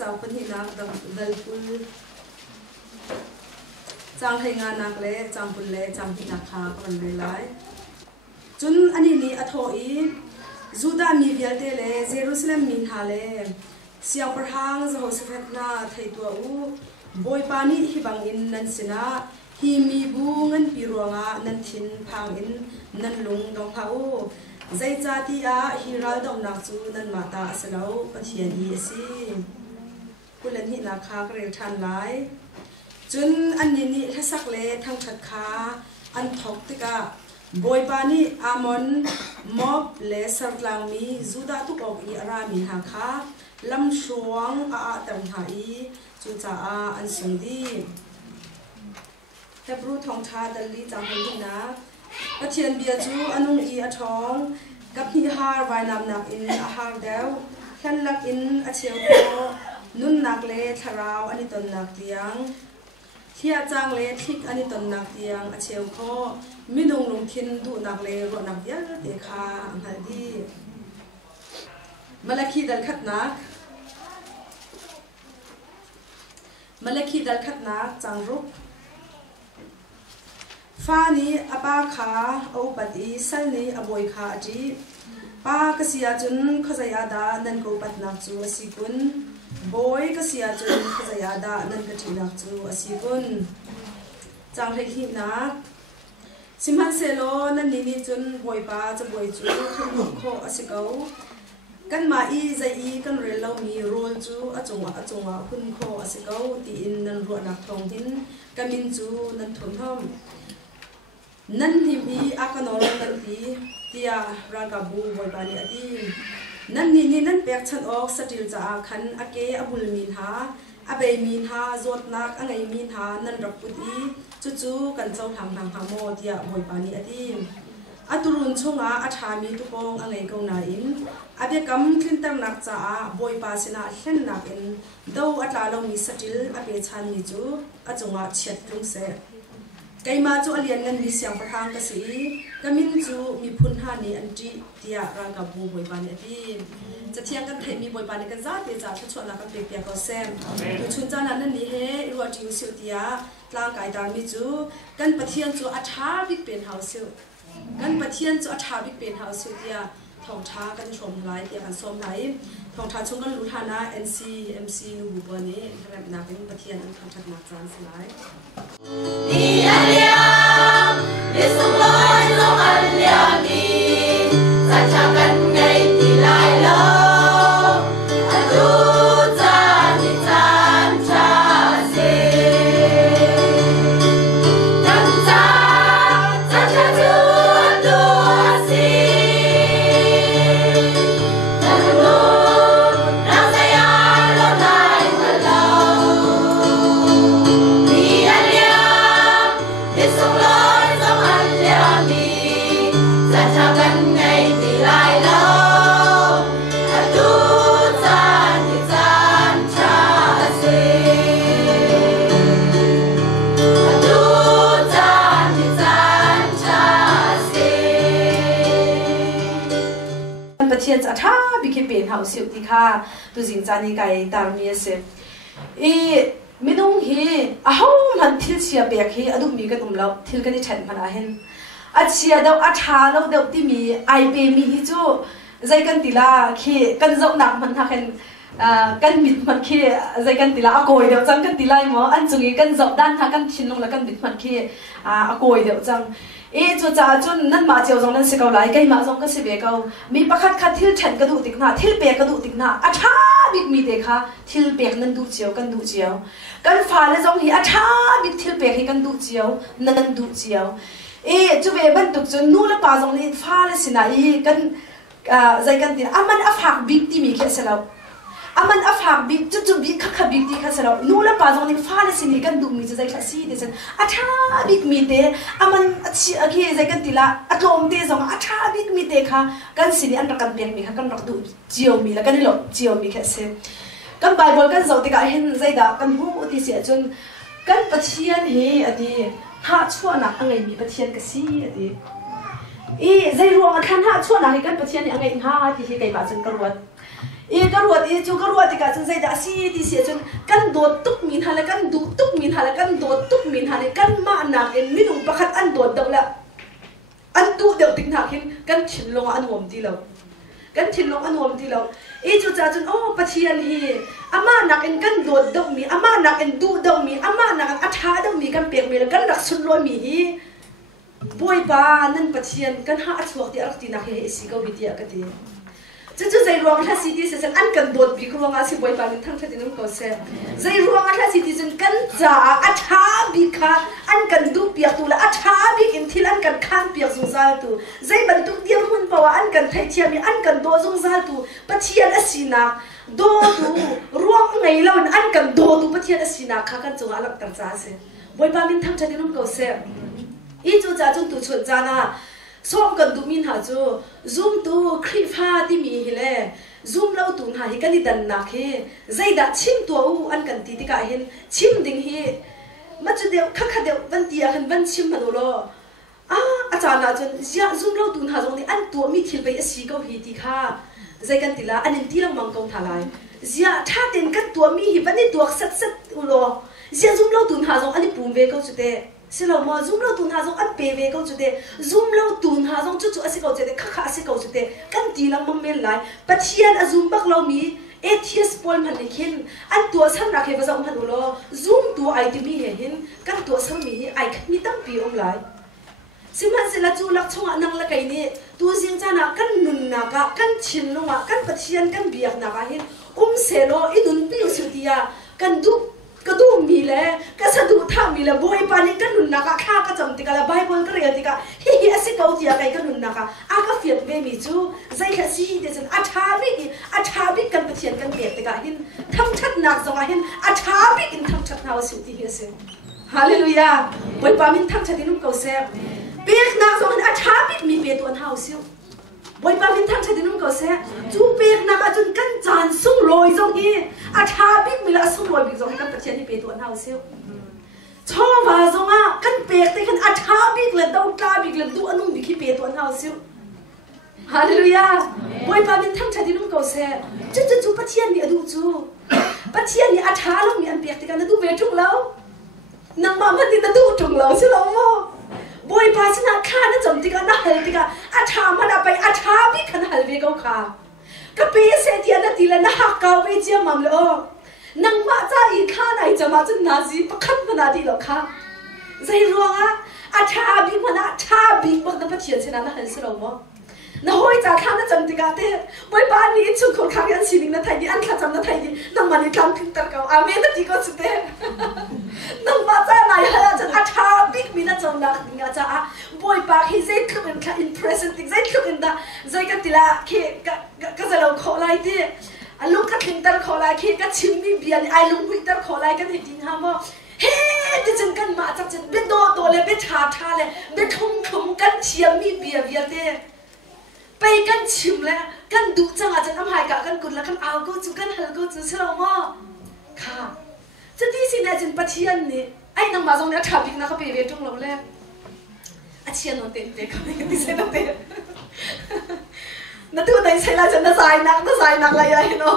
chào phân hi nak dam dal pul chang thai nga nak le chang pul le chang hi nak kha kan le lai chun ani ni atho i juda mi vialte le Jerusalem min ha le siang parhang Jehoshaphat na thai tu u boi pani hi bang in nan sina hi mi bu ngan piruanga nan thin phang in nan lung dong ha u zai chati a hiral dong nak chu nan mata asalo pathian hi asi kulan hi na kha kre than lai chun anni ni thasak le thang that kha an thok tika boi pani amon mob le sartlang mi juda tu ok i arami ha kha lam shuang a tam ha i chu cha a an sung di hebru thong tha dali chang hi na pathian bia chu anung i athong kapi har vai nam nak in a har deu khan lak in a cheu ko nun nak le tharau ani ton nak tiang thia chang le thik ani ton nak tiang a cheu ko minung lung thin du nak le ro nak yal te kha anghal di malaki dal khat nak chang rup Fani apa kha au pati salni aboi kha ji pa kasia chun khazaya da nan ko patnak chu asikun boy kasia chun khazaya da nan ka thinak chu asikun chang thai hi na simhan selo nan ni chun boi pa cha boi chu thum kho asikau kan ma i zai i kan relo mi rol chu achunga hun kho asikau ti in nan ro nak thong hin kamin chu nan thun ham nan himi akanol nan ti tia ragabu boi bani adi nan ni nan pek chan ok satil cha khan ake abul min ha abe min ha zot nak angai min ha nan rakputi chu kan chau thang ha mo tia boi bani adi aturun chunga athami tu pong angai ko na in abe kam thintar nak cha boi pa sina hlen nak in do atla lo mi satil abe chan ni chu achunga chet tung se kaima chu alian ngan li siang parhang ka si kamin chu mi phun ha ni anti tia ranga bu boi ban ati chathiang kan thai mi boi ban ka za te cha chho na ka pe pe ko sem tu chun cha na ni he ro ti u siu tia tlang kai dar mi chu kan pathian chu atha big pen house kan pathian chu atha big pen house tia thong tha kan chom lai tia kan som lai thong tha chung kan lu tha na NCMC nu bu bo ni ram na kan pathian an thong that na chan slai Đi ăn liang, đi sông lối dòng ăn liang đi, ra cha cần ngày thì lại lâu, ăn du chan thì chan cha si, chan cha chưa du si, chan luôn đang say ăn lâu nay mà lâu. Sông lối dòng ăn liang đi, ra cha cần ngày thì lại lâu, ăn du chan thì chan cha si, ăn du chan thì chan cha si. pathian cha tha bi ke pen house siu ti kha tu jing chani kai tar mi se e minung hi a hom han thil chia bek hi adu mi ka tum lo thil ka ni than man a hen a chia do a tha lo do ti mi ai pe mi hi chu zai kan tila khi kan zau nak man ha khen kan mit man khi zai kan tila a koi do chang kan tilai mo an chungi kan zau dan ha kan thin long la kan mit man khi a koi do chang e chu cha chun nan ma cheu jong nan se kau lai kai ma jong ka se be kau mi pakhat kha thil than ka du tik na thil pe ka du tik na a tha bik mi te kha thil pek nan du cheu kan du cheu kan fa le jong hi a tha bik thil pek hi kan du cheu nan du cheu e chu be ban tuk chun nu la pa jong ni fa le sina i kan zai kan tin aman afak bik ti mi khe selo aman afak bik chu bik kha bik ti kha selo nu la pa jong ni fa le sini kan du mi zai kha si de sen a tha bik mi te aman chi a khi zai kan tila atom te jong a tha bik mi te kha kan sini an kan pek mi kha kan rak du chiu mi la kan lo chiu mi kha se kan bible kan zo te ka hen zai da kan hu ti se chun kan pathian hi ati ha chua na angai mi pathian ka si ati e zai ruang a khan ha chua na hi kan pathian ni angai ha ti hi kai ba chun kan wat อีกรัวอีจูกรัวติกาจนใจด่าซีที่เสียจนกันโดดตุกมินหาเลยกันดูตุกมินหาเลยกันโดดตุกมินหาเลยกันมาหนักเอ็นมินุ่งประคัดอันโดดเดาละอันดูเดี๋ยวติงหนักเห็นกันฉินลงอันวมดีแล้วกันฉินลงอันวมดีแล้วอีจูจ่าจนโอ้ปะเทียนฮีอามาหนักเอ็นกันโดดเดามีอามาหนักเอ็นดูเดามีอามาหนักอัฐาเดามีกันเปียกมีแล้วกันหนักสุดลอยมีฮีบวยบานั่นปะเทียนกันหาอัศวกที่อักตีนักเฮสิกาวิทยากติจะใจรวงท่าสิที่เสร็จอันกันโดดบีครวงอาศิบวยปานิทั้งทัดนุ่งก็เสร็จใจรวงท่าสิที่จนกันจ่าอัฐาบีค่ะอันกันดูเปียกตัวละอัฐาบีกินที่อันกันข้างเปียกสงสารตัวใจบรรทุกเดียวหุ่นเพราะว่าอันกันไทยเทียมีอันกันโดสงสารตัวปะเทียนอสีนักโดตัวรวงไงเราอันกันโดตัวปะเทียนอสีนักข้ากันจงอาลักตังจ่าเสร็จบวยปานิทั้งทัดนุ่งก็เสร็จอีจูจ่าจงตัวชนจานะส่งกันดูมินหาจูซูมตัวคลิปฟ้าที่มีฮิเลซูมเราตุนหาฮิกันดิดันนักเฮใจดัดชิมตัวอูอันกันตีติกาเห็นชิมดิ่งเฮมาจุดเดียวข้าเดียววันเดียกันวันชิมมันโอโลอาจารย์นะจนเสียซูมเราตุนหาตรงนี้อันตัวมีทิลไปสีก็ฮีติค่ะใจกันติละอันนี้ที่เรามังกรทลายเสียถ้าเด่นกันตัวมีฮิวันนี้ตัวสัดโอโลเสียซูมเราตุนหาตรงอันนี้ปุ่มเวก็จุดเดสิเรามาซูมเราตุนหาจงอันเปเวก็จุดเดซูมเราตุนหาจงจุดจุดอสิเขาจุดเดข้าอสิเขาจุดเดกันตีลังมังเมลไลปัจเจียนอซูมบักเรามีATS ปอลมันเห็นอันตัวสันนักเฮฟะจะมันอุโลซูมตัวไอที่มีเห็นกันตัวสันมีไอมีตั้งปีอมไลสิมันสิละจูลักชงอันนังละไกนี่ตัวเสียงจานะกันนุนนักกันชินลงกันปัจเจียนกันเบียกนักเห็นเสโลอีนุนปิวสุดยากันดุก็ดูมีเลยก็สะดุดท่ามีเลยบวยปานี่ก็หนุนนักข้าก็จำติกาละไบเบิลก็เรียนติกาเฮียสิเขาที่อะไรก็หนุนนักก็เฟียดเวมิจูใจแค่สิเดี๋ยวฉันอัฐาบิกันไปเทียนกันเบียดติกาหินทำชัดหนักสมัยหินอัฐาบิกันทำชัดหนาวสิที่เฮียเสียฮาเลลูยาบวยปามินทำชัดที่นุ่มเก่าเสียเบียกหนักสมัยอัฐาบิมีเบียตัวหนาวสิบวยปามินทำชัดที่นุ่มเก่าเสียจูเบียกหนักจนกันจานสุ่งลอยตรงนี้อาชาบิกมีละสุ่งลอยบิกตรงนี้กันประเทศนี้เป็นตัวหนาวเสียวชอบว่าตรงอ่ะกันเปียกแต่กันอาชาบิกเลยดาวตาบิกเลยดูอันนู้นบิกที่เป็นตัวหนาวเสียวฮาเลลูยาบวยปามินทำชัดที่นุ่มเก่าเสียจูประเทศนี้ดูจูประเทศนี้อาชาเรามีอันเปียกแต่กันดูเวทุกแล้วนางมามันติดดูทุกแล้วใช่ไหมบวยปาชนะข้านั่นจำติกันน่าเฮลติกันอาชามันไปอาชาบิกันเฮลเวก็ข้าก็ปีเสียทีนั่นทีละน่าเกาไปเจียมั่มเลยนางมาจ้าอีข้าไหนจะมาจนนาซีประคับมันนาดีหรอคะใจรัวงะอาชาบิมันอาชาบิบักนั่นประเทศชนะน่าเฮลสิเราบ่น่าห้อยจ้าข้านั่นจำติกันเต้บวยปานี้ชุกคนข้ากันสิลิงนั่นไทยดีอันข้าจำนั่นไทยดีนางมันนี่ทำพิมพ์ตะเกาอาเมนั่นทีก็สุดเต้นางมาจ้าไหนฮะจนอาชาบิมีนั่นจำนักดิงอาจ้าบวยปาให้ใจขึ้นเป็นข้าอินเพรสเซนต์ใจขึ้นเป็นได้ใจกันทีละเคก็จะเราขอไล่ที่อารมณ์ก็ถึงแต่ขอไล่เคก็ชิมมีเบียร์ไอ้ลุงหุ่นแต่ขอไล่กันเห็นจริงฮะว่าเฮ้ดิฉันกันมาจากฉันเป็นโตเลยเป็นชาเลยเป็นทุ่มกันเชียมีเบียร์เด้ไปกันชิมแล้วกันดูจังอาจจะทำหายกะกันกุดแล้วกันเอาก็จูกันเฮลก็จูเชื่อว่าค่ะจะที่สิเนี่ยจนปะเทียนนี่ไอ้นางมาตรงนี้ถามอีกนะเขาไปเวทตรงเราแรกอาเชียนนอนเต็มเขาไม่กันที่เซนนอนเต็มนั่นดูในใช้ลายจนน่าสายนักอะไรเนาะ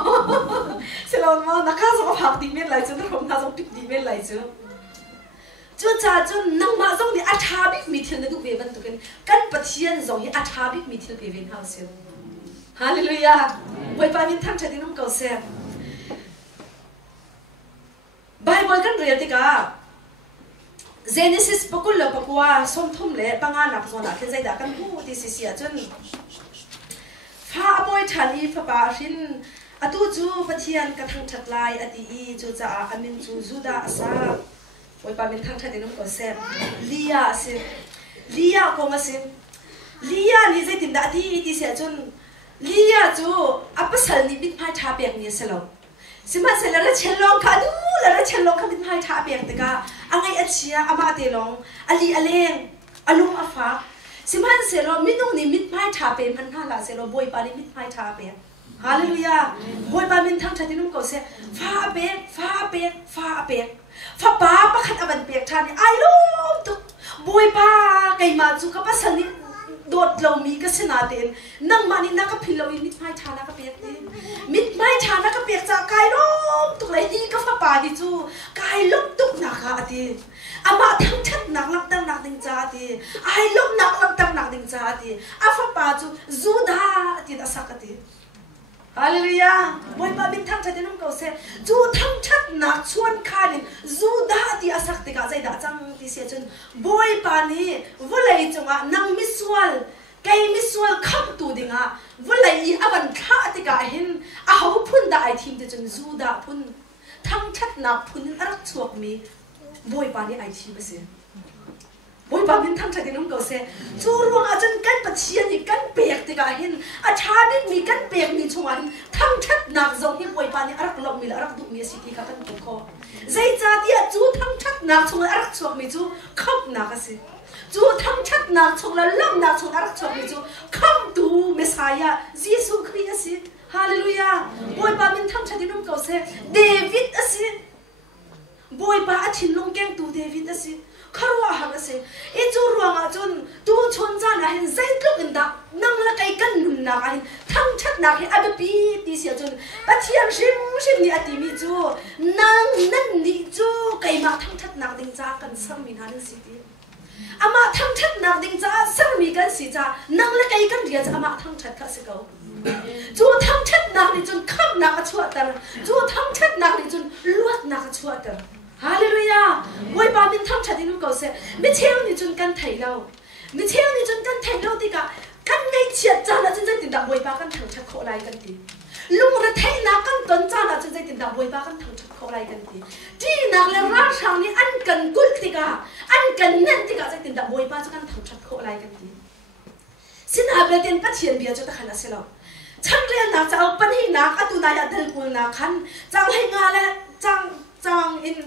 เสร็จแล้วว่านักข้าสมผักดีเม็ดไหลจนผมน่าสมปิดดีเม็ดไหลจูจ่าจูนางมาตรงนี้อาชาบิกมีเทียนดูเวบันตุกันปะเทียนตรงนี้อาชาบิกมีเทียนเวเฮาเซียวฮาเลลูยาไว้ปามินทั้งชาติน้องเก่าเสียไบเบิลกันเรียนติกา Genesis ปกุลปกัวสมทุมเล่ปังอานักส่วนนักขึ้นใจด่ากันหูที่เสียจนฟ้าบอยทันอีฟ้าป่าหินอตูจูปะเทียนกระทั่งชัดลายอดีอีจูจ่าอามินจูดาซาไว้ปามินทั้งชาติน้องเก่าเสียลียาสิลียาคงมาสิลียานี่ใจติดด่าที่เสียจนลียาจูอัปสัลนิบิดพายชาเปียกเนี่ยเสลสิมาเสร็จแล้วเชลลองค่ะดูแล้วเชลลองค่ะบิดพายชาเปียกแต่ก็อังไงอัจฉริยะอามาเตลองอลีอเลงอลุงอาฟ้าสิมาเสร็จแล้วมินุ่งนี่มิดพายชาเปียกพันห้าละเสร็จแล้วบวยปานี่มิดพายชาเปียกฮาเลลูยาบวยปามินทั้งชาตินุ่งเก่าเสียฟ้าเปียกฟ้าป้าประคัดอบันเปียกชานี่ไอ้ลูกตุ๊บวยปาไก่มาจุกับภาษานี่ โดดเรามีก็ชนะเด่นนั่งมานี่นักก็พิลเราอีมิดไม่ชานักก็เปียกเด่นมิดไม่ชานักก็เปียกจากกายล้มตุกเลยฮีก็ฟ้าป่าดิจูกายล้มตุกหนักอะดีอามาทั้งชัดหนักลำตั้งหนักดิ่งจ้าดีไอ้ล้มหนักลำตั้งหนักดิ่งจ้าดีอาฟ้าป่าจูดาดีอาสักดีฮาเลลูยาบอยป้าบินทั้งชัดที่น้องเขาเสจูทั้งชัดหนักชวนขาดิจูดาดีอาสักติกาใจด่าจังที่เสียจนบอยป้านี่ว่าเลยจังอ่ะนังมิสวลไกมิสวลคำตูดิงอ่ะว่าเลยอาวันข้าติกาเห็นอาหูพุ่นได้ทีมจนจูดาพุ่นทั้งชัดหนักพุ่นรักชวกมีบอยป้านี่ไอทีไปเสียบอยป้าบินทั้งชัดที่น้องเขาเสจูรวงอาจารย์กันปัจเจียนี่กันเปียกติกาเห็นอาชาดิมีกันเปียกมีชวนทั้งชัดหนักทรงที่บอยป้านี่รักลมมีละรักดุมีสิที่เขาเป็นตุกคอใจจ้าเดียจูทั้งชัดหนักชงรักชวกมีจูขับหนักสิจูทั้งชัดหนักชงละล่ำหนักชงรักชวกมีจูขับดูเมสายายิสุคริสต์สิฮาเลลูยาบอยป้าบินทั้งชัดที่น้องเขาเสเดวิดสิบอยป้าอาทินลงแกงตูเดวิดสิคารวะหังสิไอจูรวงอาจนตูชนจานะเห็นใจกลุกอินดานั่งละไกกันนุนนักเห็นทั้งชัดนักเห็นอาบปีตีเสียจนปัจเจียมชิมนี่อติมีจูนั่งนั่นนี่จูไกมาทั้งชัดนักดิ่งจ้ากันสังมีนานึสิตีอามาทั้งชัดนักดิ่งจ้าสังมีกันสิจ้านั่งละไกกันเรียนอามาทั้งชัดข้าสิเขาจูทั้งชัดนักนี่จนข้ามนักชั่วแต่จูทั้งชัดนักนี่จนลวดนักชั่วแต่ฮาเลลูยาบอยป้ามินทั้งชัดที่นุ่งเขาเสมิเชลนี่จนกันไทยเรามิเชลนี่จนกันไทยเราติกะกันไงเฉียดจานะจนใจติดดับบอยป้ากันทั้งชัดโคไลกันทีลุงระไทยนักกันต้นจานะจนใจติดดับบอยป้ากันทั้งชัดโคไลกันทีที่นักแล้วราชานี่อันกันกุลติกะอันกันนั่นติกะใจติดดับบอยป้าจะกันทั้งชัดโคไลกันทีสินหาเบลเดนปัจเจียนเบียจะตะขันอะไรเราฉันเรียนนักจะเอาปัญหานักอตุนายาเดลกุลนักขันจังให้งานและจังอิน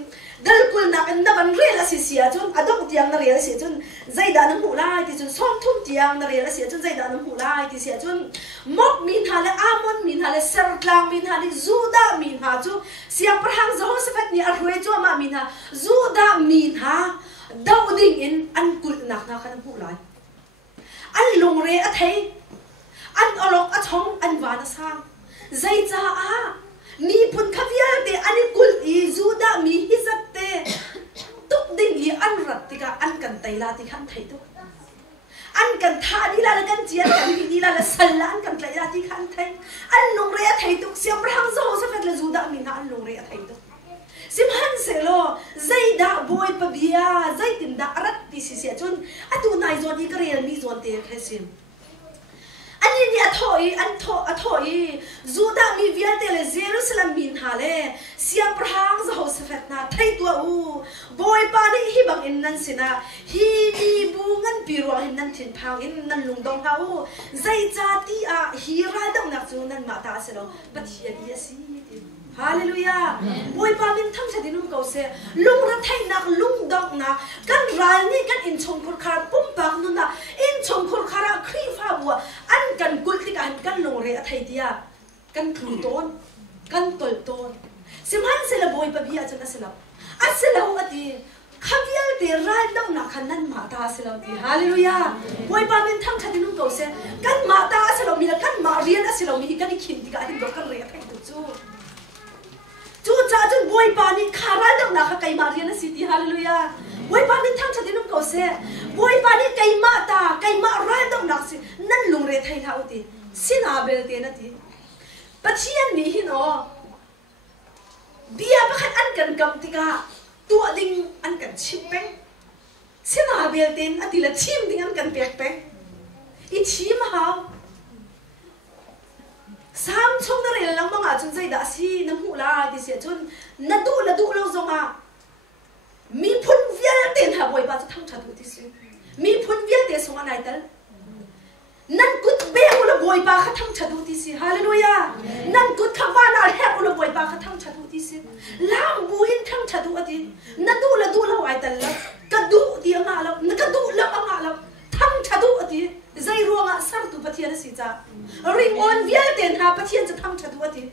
เดลกุลนักอินนับวันเรียนละเสียจนอดอกเตียงนั่นเรียนละเสียจนใจด่าน้ำหูไล่ที่จนซ้อมทุ่มเตียงนั่นเรียนละเสียจนใจด่าน้ำหูไล่ที่เสียจนมกมินหาและอามอนมินหาและเซร์กลางมินหาและจูดามินหาจูเสียประหังจะหัวสะพัดนี่อรวยจูมามินหาจูดามินหาดาวดิ่งอินอันกุลนักนักขันหูไล่อันลงเรียอเทอันอลอกอชงอันวานสร้างใจจ้ามีปุ่นขวิลเตอันนี้กุลอีจูดามีฮิซัตเตตุกดิ่งอีอันรัตติกาอันกันไตลาติขันไทยตุกอันกันท่าดีลาละกันเจียนกันดีลาละสัลลอันกันไตลาติขันไทยอันลงเรียไทยตุกเสียประหังโซ่สเฟตละจูดามีน่าอันลงเรียไทยตุกสิมหันเซโลใจด่าบอยปะเบียใจตินด่ารัตติสิเสียจนอตูนายจวนอีกเรียนมีจวนเตะแค่ซิมอันนี้เนี่ยถอยจูดามีวิลเตเลเยรูซาเล็มมินฮาเลเสียประหังจะหัวสเฟตนาไทยตัวบอยปานี่ฮิบังอินนันสินะฮิมีบูงันปีรัวอินนันถิ่นพังอินนันลุงดงฮาใจจ้าตีฮิราดังนักจูนันมาตาเสโลปัจเจียดีสิฮาเลลูยาบอยปามินทั้งชาตินุ่มเขาเสลุงรัฐไทยนักลุงดอกนักกันรายนี่กันอินชงคนคาร์ปุ่มปังนุ่นนะอินชงคนคาร์ครีฟ้าบัวอันกันกุลติกันลงเรียไทยเดียกันครูโตนกันตลโตนสิมันเสละบอยปะเบียจะน่าเสละอันเสละหัวดีข้าวิลเตรายดอกนักขันนั้นมาตาเสละดีฮาเลลูยาบอยปามินทั้งชาตินุ่มเขาเสกันมาตาเสละมีละกันมาเรียนเสละมีกันขินติกันดอกกันเรียไทยตุจูจูจ้าจนบอยปานี่ขาราดอกนักไก่มาเรียนสิทธิฮาเลลูยาบอยปานี่ทั้งชาตินุ่มเขาเสบอยปานี่ไก่มาตาไก่มาราดอกนักสินั่นลงเรียไทยท่าอุติสินาเบลเตนะทีปัจเจียนนี้หินอ๋อเบียร์พักอันกันกำติกาตัวดิ่งอันกันชิมเป็งสินาเบลเตนอติละชิมดิ่งอันกันเปียกเป็งอีชิมหาวสามช่วงนั้นเรียนแล้วมังอาจจะใจด่าสิน้ำหูลาดิเสียจนนาดูเราจงมีพุ่นเวียนเตียนหาบอยบาจะทั้งชัดดูที่สิมีพุ่นเวียนเตียนส่งอะไรแต่นั่นกุดเบี้ยอุลบอยบาเขาทั้งชัดดูที่สิฮาเลลูยานั่นกุดขวานอะไรอุลบอยบาเขาทั้งชัดดูที่สิลามบุญทั้งชัดดูอดีนาดูเราไอ้แต่ละกระดูเดียงอะไรนักกระดูละบังอะไรทั้งชัดดูอดีใจรวงสารตุปะเทียนสิจ้าริงออนเวียเตียนหาปะเทียนจะทั้งชัดดูอดี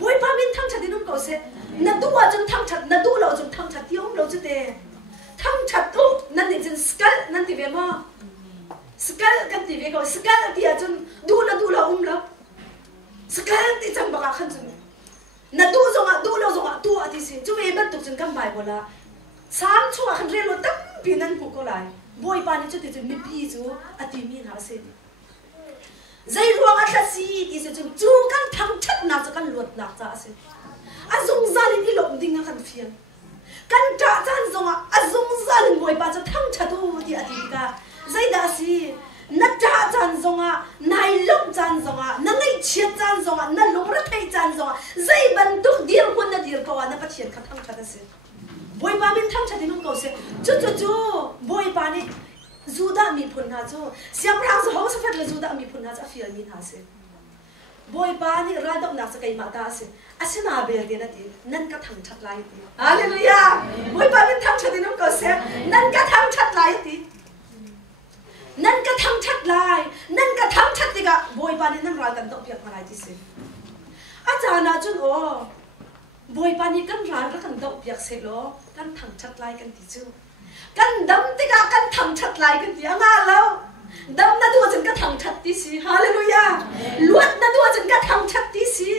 บอยปามินทั้งชัดที่นุ่มเขาเสนาดูว่าจนทั้งชัดนาดูเราจนทั้งชัดที่อุ้มเราจะเตะทั้งชัดตุนั่นนี่จนสกัดนั่นที่เวมอ สกัดกันตีเวก็สกัดตีจนดูละแล้วสกัดตีจังบักขันจนน่ะดูจงอ่ะตัวอธิสิจู่เวบันตุกจนกันไปบ่ละ3 ชั่วขันเรียนรถตั้งปีนั้นกูก็เลยบ่อยปานนี้จู่จนมีพี่จู่อธิมีหาเสใจรวงอัตสีที่จะจู่กันทั้งชัดนักจะกันหลวดนักจ้าเสอาจงซาลินที่หลบดิ้งกันเฟียนกันจ้าจันจงอ่ะอาจงซาลินบ่อยปานจะทั้งชัดดูที่อธิกาใจดาสีนักจ้าจันจงอ่ะนายลงจันจงอ่ะนักไอเชียจันจงอ่ะนักลงรักไอจันจงอ่ะใจบันทุกเดียร์คนนักเดียร์เขาอ่ะนักปะเทียนเขาทั้งชัดเสบ่อยปานเป็นทั้งชัดที่นุ่งเขาเสจู่บ่อยปานนี่จูดามีผลนะจู่เสียงพระจะเขาสักพักเลยจูดามีผลนะจะฟิลมีหาเสบ่อยปานนี่ร้านดอกนักจะไกมาตาเสอาศินาเบียร์เดียนดีนั่นก็ทั้งชัดไล่ดีฮาเลลูยาบ่อยปานเป็นทั้งชัดที่นุ่งเขาเสนั่นก็ทั้งชัดไล่ดีนั่นก็ทั้งชัดไล่นั่นก็ทั้งชัดดีกะบ่อยปานนี่นั่นร้านกันดอกเพียงอะไรที่เสอาจารย์นะจุนโอบ่อยปานนี่กันร้านแล้วกันดอกเพียงเสโลกันทั้งชัดไล่กันที่จู่กันดำติกากันทั้งชัดไล่กันที่งาแล้วดำนั่นตัวฉันก็ทั้งชัดที่สิฮาเลลูยาลวดนั่นตัวฉันก็ทั้งชัดที่สิ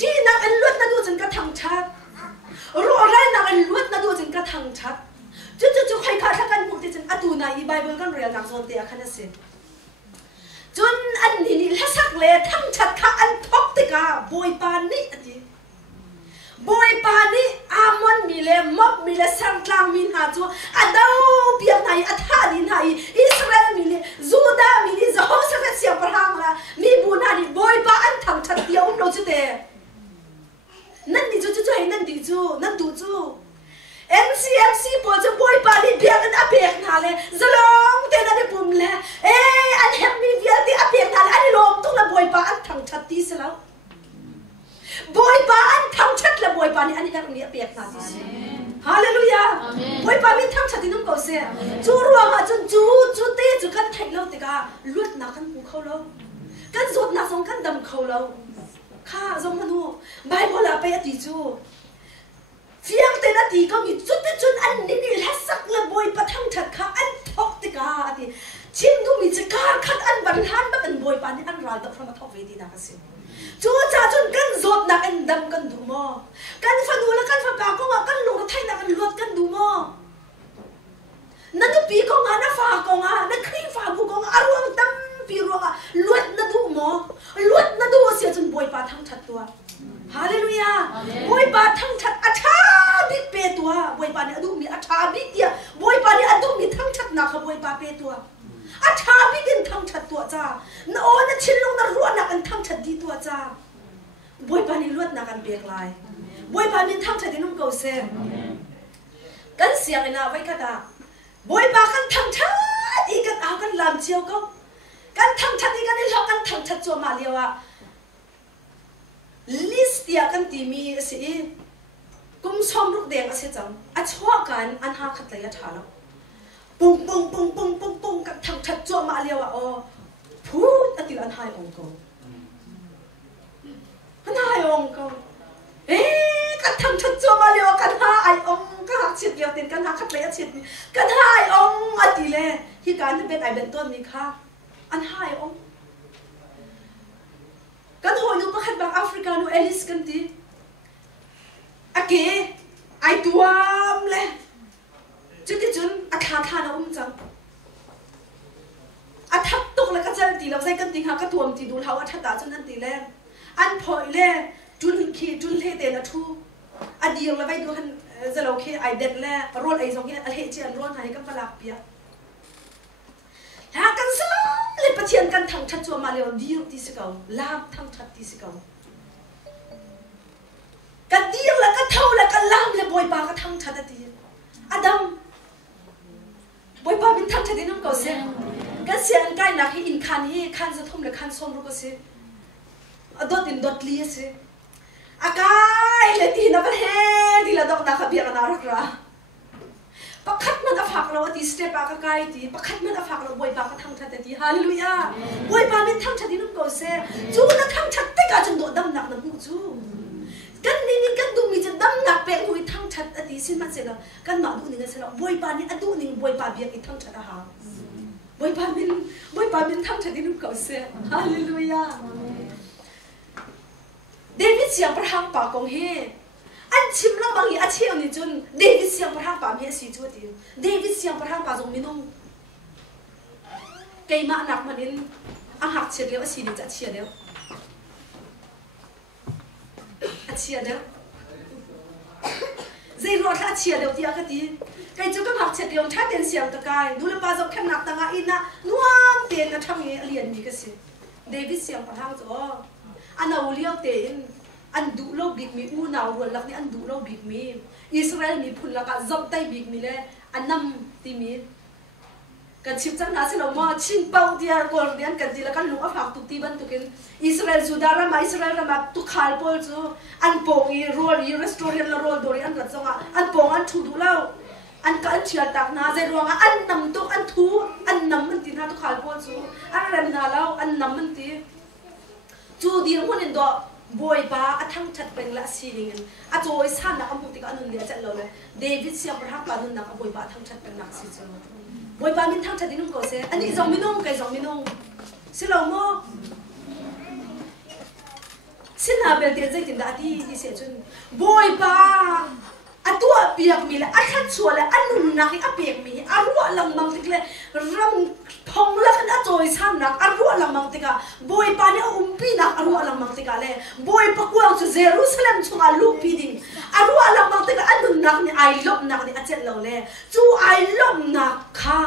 ที่นักอันลวดนั่นตัวฉันก็ทั้งชัดรอไรนักอันลวดนั่นตัวฉันก็ทั้งชัดจู่ใครขาดกันพวกที่ฉันอดูนาอีไบเบิลกันเรียนหนังโซนเตียขนาดสิจนอันนี้ละสักเลยทั้งชัดข้าอันทบติกาบ่อยปานนี่อันนี้บ่อยปานนี่อามอนมีเลมอบมีเลสังกลางมีหาจูอดาวเปียกไหนอัฐาดินไหนอิสราเอลมีเลจูดามีเลจะห้องเสฟเสียงประหางละมีบุญนี่บ่อยปานทั้งชัดเดียวเราจุดเดนั่นดิจู่ให้นั่นดิจู่นั่นดูจู่ NCMC ปวดจะบ่อยปานนี่เบียกกันอเบียกนาเลยจะลองเต้นอะไรปุ่มเลยอันแฮมมีเบียกที่อเบียกนาเลยอันนี้ลมต้องละบ่อยปานทั้งชัดดีเสียแล้วบ่อยปานทั้งชัดละบ่อยปานนี่อันนี้ก็มีอเบียกนาที่สิฮาเลลูยาบ่อยปานมีทั้งชัดที่นุ่งเก่าเสียจู่รวมอ่ะจู่เตะจู่กันไทยเราติกาลวดนักกันผูเขาเรากันสดนักสองกันดำเขาเราข้าสมมนุไบเบิลไปอดีจู่เฟียงเตนตีก็มีจุดอันนี้ละสักละบ่อยปะทั้งชัดข้าอันทอกติกาอดีชิมดูมีจะการคัดอันบันทันบันบ่อยปานนี่อันรายดอกพระมาทอกเวทีนักสิจู่จ้าจนกันสดนักอันดำกันดูมอกันฟันดูแล้วกันฟันปากก็ว่ากันลงไทยนักกันลวดกันดูมอนั่นดูปีก็งานะฟ้าก็งานะครีฟ้าบุก็งาอารวงตั้มปีรวงอ่ะลวดนั่นดูมอลวดนั่นดูเสียจนบ่อยปาทั้งชัดตัวฮาเลลูยาบ่อยปาทั้งชัดอัชาบิเปตัวบ่อยปาเนี่ยดูมีอัชาบิเดียบ่อยปาเนี่ยดูมีทั้งชัดนักบ่อยปาเปตัวอาชาบิกินทั้งชัดตัวจ้าโอ้นั่นชินลงนั่นรัวนักกันทั้งชัดดีตัวจ้าบ่อยปานี่ลวดนักกันเบียกลายบ่อยปานี่ทั้งชัดที่นุ่งเก่าเซ่กันเสียงนะไว้กระดาบ่อยปากันทั้งชัดอีกันเอากันลำเชียวก็กันทั้งชัดอีกันนี่เรากันทั้งชัดจัวมาเลียวอะลิสต์เดียกันตีมีสิกุมซ้อมลูกเด็กเสียจังอัชวกันอันหาขัดเลยถาแล้วปุ้งกันทั้งชัดจัวมาเลียวอะอ๋อพูดอติอันหายองค์อันหายองค์กันทั้งชัดจัวมาเลียวกันหายองค์ก็หักเฉียดเดียวเต็นกันหาขัดเลยเฉียดกันหายองค์อติเลยที่การที่เป็นไอเป็นต้นมีค่าอันหายองค์กันหอยนูประคัดบางแอฟริกานูเอลิสกันทีโอเคไอตัวมเลยจุดอาคาทานะจังอาทับตกแล้วก็จะตีเราใส่กันตีหากระตัวมตีดูเท้าอาทับตาจนนั่นตีแรงอันพอยเล่จุนเล่เตนะทูอดีตเราไปดูกันจะเราเคไอเด็ดแล่รถไอสองเนี่ยอะไรเจียนรถไหนกันปลาเปียหากันสลายเลยประเทียนกันทั้งชัดจัวมาเร็วดีอยู่ที่สกาวลามทั้งชัดที่สกาวกันดีแล้วก็เท่าแล้วก็ลามเลยบอยปาก็ทั้งชัดทีอดัมบอยปาเป็นทั้งชัดที่น้องเก่าเสียกันเสียงใกล้หนักให้อินคันให้คันจะทุ่มเลยคันส้มรู้ก็เสียดอดเลี้ยเสียอากายเลยทีนับเป็นเฮทีละดอกนักขบียกันน่ารักระปักขัดมันอฟักเราตีสเตปปากกายตีปักขัดมันอฟักเราบอยปากก็ทั้งชัดทีฮาเลลูยาบอยปาเป็นทั้งชัดที่น้องเก่าเสียจู่นักทั้งชัดแต่ก็จนโดดดำหนักน้ำหูจู่กันนี่กันดูมีจะดำหนักเป็นหุยทั้งชัดอดีสิมันเสร็จแล้วกันมาดูนี่กันเสร็จแล้วบอยปานี่อดูนี่บอยปาเบียกอีทั้งชัดอาหาร boi pa min tham chadi nu ko se hallelujah David siang perhang pa kong he an chim lo bang hi a chiang ni chun David siang perhang pa me si chu ti David siang perhang pa jong minung cây mã nạc mà đến ăn học chia đều xí đi chặt chia đều chia đều dây ruột là chia đều tiệt cái gì cái chỗ các học chia đều thắt tiền xiang tất cả đủ là bao giờ khăn nạc tăng à in na nuông tiền là thằng nghe liền gì cái gì David xiang phải hàng chỗ anh nào liêu tiền anh đủ lâu bịt mi u nào ruột lạc đi anh đủ lâu bịt mi Israel mi phun là cả dòng tay bịt mi le anh nằm tìm miกันชิมจังนะสิเรามาชิมเป้าเดียร์ก่อนเรียนกันดีแล้วกันหนูก็ฝากตุกตีบันตุกินอิสราเอลจูดารามาอิสราเอลมาตุกขายโพลจูอันโป่งอีโรลอีรีสตอรีนละโรลโดยอันรัดจงอ่ะอันโป่งอันถูดูเล่าอันก็อันเชียร์ตักนาใจรวงอ่ะอันนำตุกอันทูอันนำมันตีน่าตุกขายโพลจูอันเรนนาเล่าอันนำมันตีจูดีนคนอินโดบอยป้าอันทั้งชัดเป็นละสีนิงอันโจยสันนักอันบุติกอันนุ่นเดียจัดเลยเดวิดเซียมประทับปานุ่นนักบอยป้าทั้งชัดเป็นนักสีจูบอยปามินทั้งชาตินุ่งก็เสียอันนี้จงมินุ่งไก่จงมินุ่งสิเราโม่สินาเบลเตียนใจตินดาที่เสียจนบอยปาอันตัวเปียกมีเลยอันขัดชัวเลยอันนุ่นนักอันเปียกมีอันรัวลังมังติกเลยรำพองละกันอันโจยซ้ำนักอันรัวลังมังติกาบอยปาเนี่ยปีนักอันรัวลังมังติกาเลยบอยปากวางจะเซรุสเลมชงอันลูกปีดิงอันรัวลังมังติกาอันนุ่นนักนี่ไอลบนักนี่อันเจ็ดเราเลยจูไอลบนักค่ะ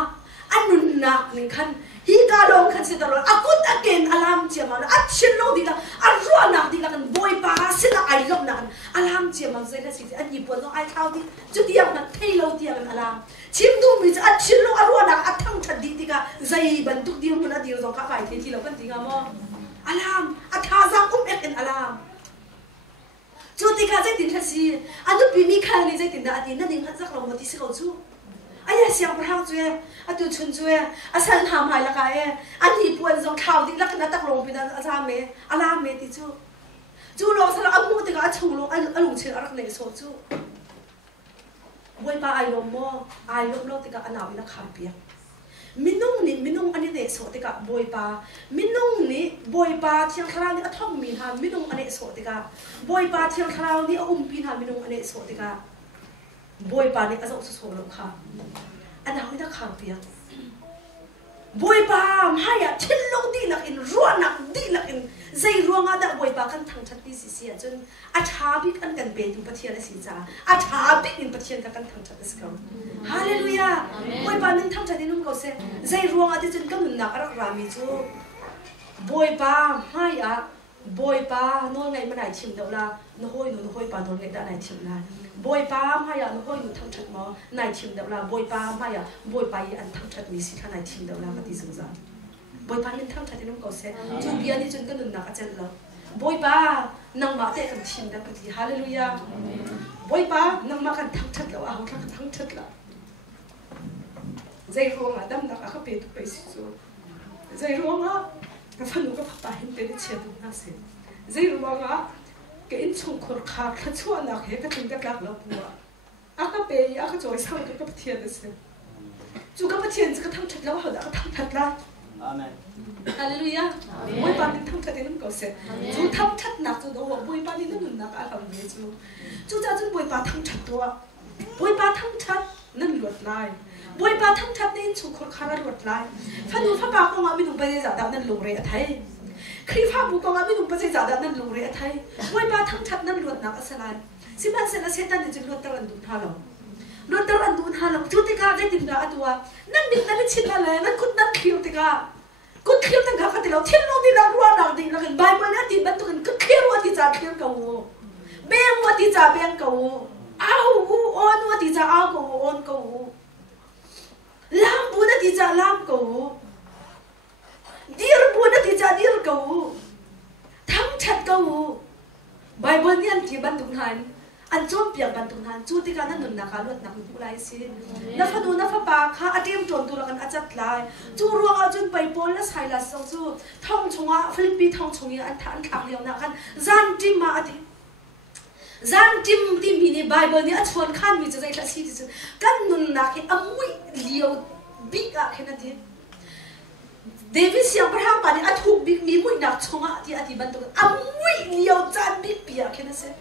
อันนุ่นนักนี่คันฮีกาลงคันเสตลอดอากุตอาเกนอารามเจียมันอัดชิลโลดีละอันรัวนักดีละกันบอยปาสิละไอลบนักอารามเจียมันเสร็จแล้วสิอันญี่ปุ่นต้องไอเท้าที่จุดเดียวกันเทโลเดียวกันอารามชิมดูมีจะอัดชิลโลอันรัวนักอัดทั้งชัดดีติกาใจบรรทุกเดียวมันอัดเดียวสองข้าไปเที่เรากันติงามออารามอัดท่าจังเอ็กเอ็นอารามจุดที่ข้าใจตินทัศนีอันนู้นปีมีใครเลยใจตินดาตินนั่นเองข้าจะลองมาที่สิเขาจู่ไอ้เสียงพระเจ้าอันตัวชุนช่วยอาศัยทำหายละกันอันที่ปวดจงเท้าที่ลักนัดตะลงไปนั่นอาจารย์เมย์อารามเมย์ที่จู่ลงสละอันมูติกาชูลงอันลุงเชื่อรักในโซจู่บวยปาไอลมโมไอลมโลติกาอันเอาอินักขับเปียมินุ่งนี่มินุ่งอันนี้เนี่ยโซติกาบวยปามินุ่งนี่บวยปาเที่ยงคราวนี่อัฐมมีหามินุ่งอันนี้โซติกาบวยปาเที่ยงคราวนี่ปีหามินุ่งอันนี้โซติกาบอยปานี่อาจจะอุศโสลงค่ะอันนั้นไม่ได้ข่าวเพียงบอยปาไม่อยากทิ้งลงดีหลักอินรัวหนักดีหลักอินใจรัวงาดบอยปากันทางชัดดีสิเสียจนอาชาบิกอันกันเปย์ดูปะเทียนสิจ้าอาชาบิกอินปะเทียนกันทางชัดสิเขาฮาเลลูยาบอยปานี่ทางชัดดีนุ่งเขาเสียใจรัวงาที่จนก็มันหนักรักรามิจูบอยปาไม่อยากบอยปาโน่นไงมันไหนชิมเดาละโน่นปาโน่นไงได้ไหนชิมละบอยปาไม่อยากน้อยอยู่ทั้งชัดมั้งนายชิมเดาละบอยปาไม่อยากบอยปาอันทั้งชัดมีสิท่านายชิมเดาละก็ที่สุดจ้ะบอยปานี่ทั้งชัดที่น้องก็เสร็จจูเบียนี่จนก็หนุนหนักอาจารย์ละบอยปานังมาเตะกันชิมเดาก็ที่ฮาเลลูยาบอยปานังมากันทั้งชัดแล้วเอาทั้งชัดละใจร้องอ่ะดำดักอ่ะก็เป็นตัวไปสิจูใจร้องอ่ะก็ฟังดูก็พักตาเห็นเป็นเชียร์ดูน่าเสียใจร้องอ่ะก็อินชงคนขาดขั้นชั่วหนักเหตุก็ถึงกับหลักแล้วปัวอาก็เปย์อาก็จอยสร้างก็ปะเทียนเลยสิจูก็ปะเทียนจะก็ทำชัดแล้วเหรอก็ทำชัดละอาเมนฮาเลลูยาบอยปานี่ทำชัดที่นั่นก็เสร็จจูทำชัดหนักจูโดนบอยปานี่นั่นหนักอะไรแบบนี้จูจ้าจนบอยปาทำชัดตัวบอยปาทำชัดนั่นหลวดลายบอยปาทำชัดนี่ชงคนขาดหลวดลายฟันดูฟ้าปากของอามินุไปจะดับนั่นลงเรียไทยครีฟ้าบุกงามินุปัจจัยจ่านั่นลงเรียไทยบอยปาทั้งชัดนั่นล้วนนักอัศนัยสิบันเสนาเซตันนี่จึงล้วนตรันดูท่าลงล้วนตรันดูท่าลงจุดที่ข้าได้ติดดาตัวนั่นมินั่นชินอะไรนั่นกุดนั่นคิวติกากุดคิวตั้งข้าติเราเที่ยวลงที่เรารัวหนักดีแล้วกันใบไม้นั่นติดบันตุกันกุดคิววัดที่จ่าเพียงเก่าเบี้ยวัดที่จ่าเบี้ยงเก่าอ้าวอ้อนวัดที่จ่าอ้าวเก่าอ้อนเก่าลามบุญที่จ่าลามเก่าดีร์บุญที่จ่าดีร์เก่าทั้งชัดเก่าไบเบิลเนี่ยที่บันทุกหันอันโจมเปียกบันทุกหันจูติการนั้นหนุนนักการลดนักผู้ไล่สินับฟังดูนับฟังปากข้าอาเดียมโจมตัวกันอาจัดไล่จูรัวจุนไปปนและใส่ละสองจูท่องชงอ่ะฟิลิปปีท่องชงอ่ะอันทันขับเลี้ยวนักกันจันจิมมาอดีจันจิมที่มีในไบเบิลเนี่ยชวนขันมีจะใจละสิที่สุดกันหนุนนักให้อมุยเลี้ยวบิ๊กอะแค่นั้นเอง เดวิดเสียงพระห้ามปานี่อัฐุบิกมีมุ้ยหนักชงอ่ะที่อธิบันตัวมุ้ยเลี้ยวจานบิกเปียแค่นั้นเอง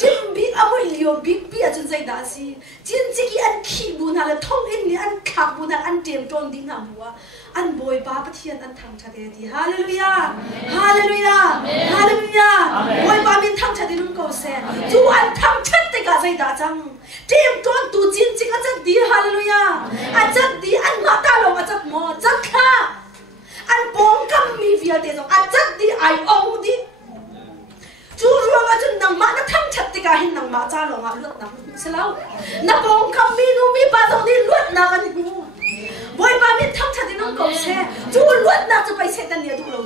จิมบิกมุ้ยเลี้ยวบิกเปียจนใจด่าสิจินจิกอันขี้บุญอะไรท่องอินนี่อันขับบุญอะไรอันเตรียมตรงดิ้งหน้าหัวอันบอยป้าปะเทียนอันทางชาติดีฮาเลลูยาฮาเลลูยาฮาเลลูยาบอยป้ามีทางชาตินุ่งเก่าเสียจูอันทางชาติก็ใจด่าจังเตรียมตรงตูจินจิกอันจัดดีฮาเลลูยาอันจัดดีอันมาตาลงอันจัดหมอจัดข้าอันปองกำมีวิญญาณเดียวอันจัดดีไอองดีจูรัวมาจนนังมาทั้งชัดติกาหินนังมาจ้าลงอ่ะลวดนังเสลาวนับปองกำมีนูมีปาตรงนี้ลวดนังอันหูบอยปามีทั้งชัดที่น้องกบเซ่จูลวดนังจะไปเสกันเนี่ยดูเรา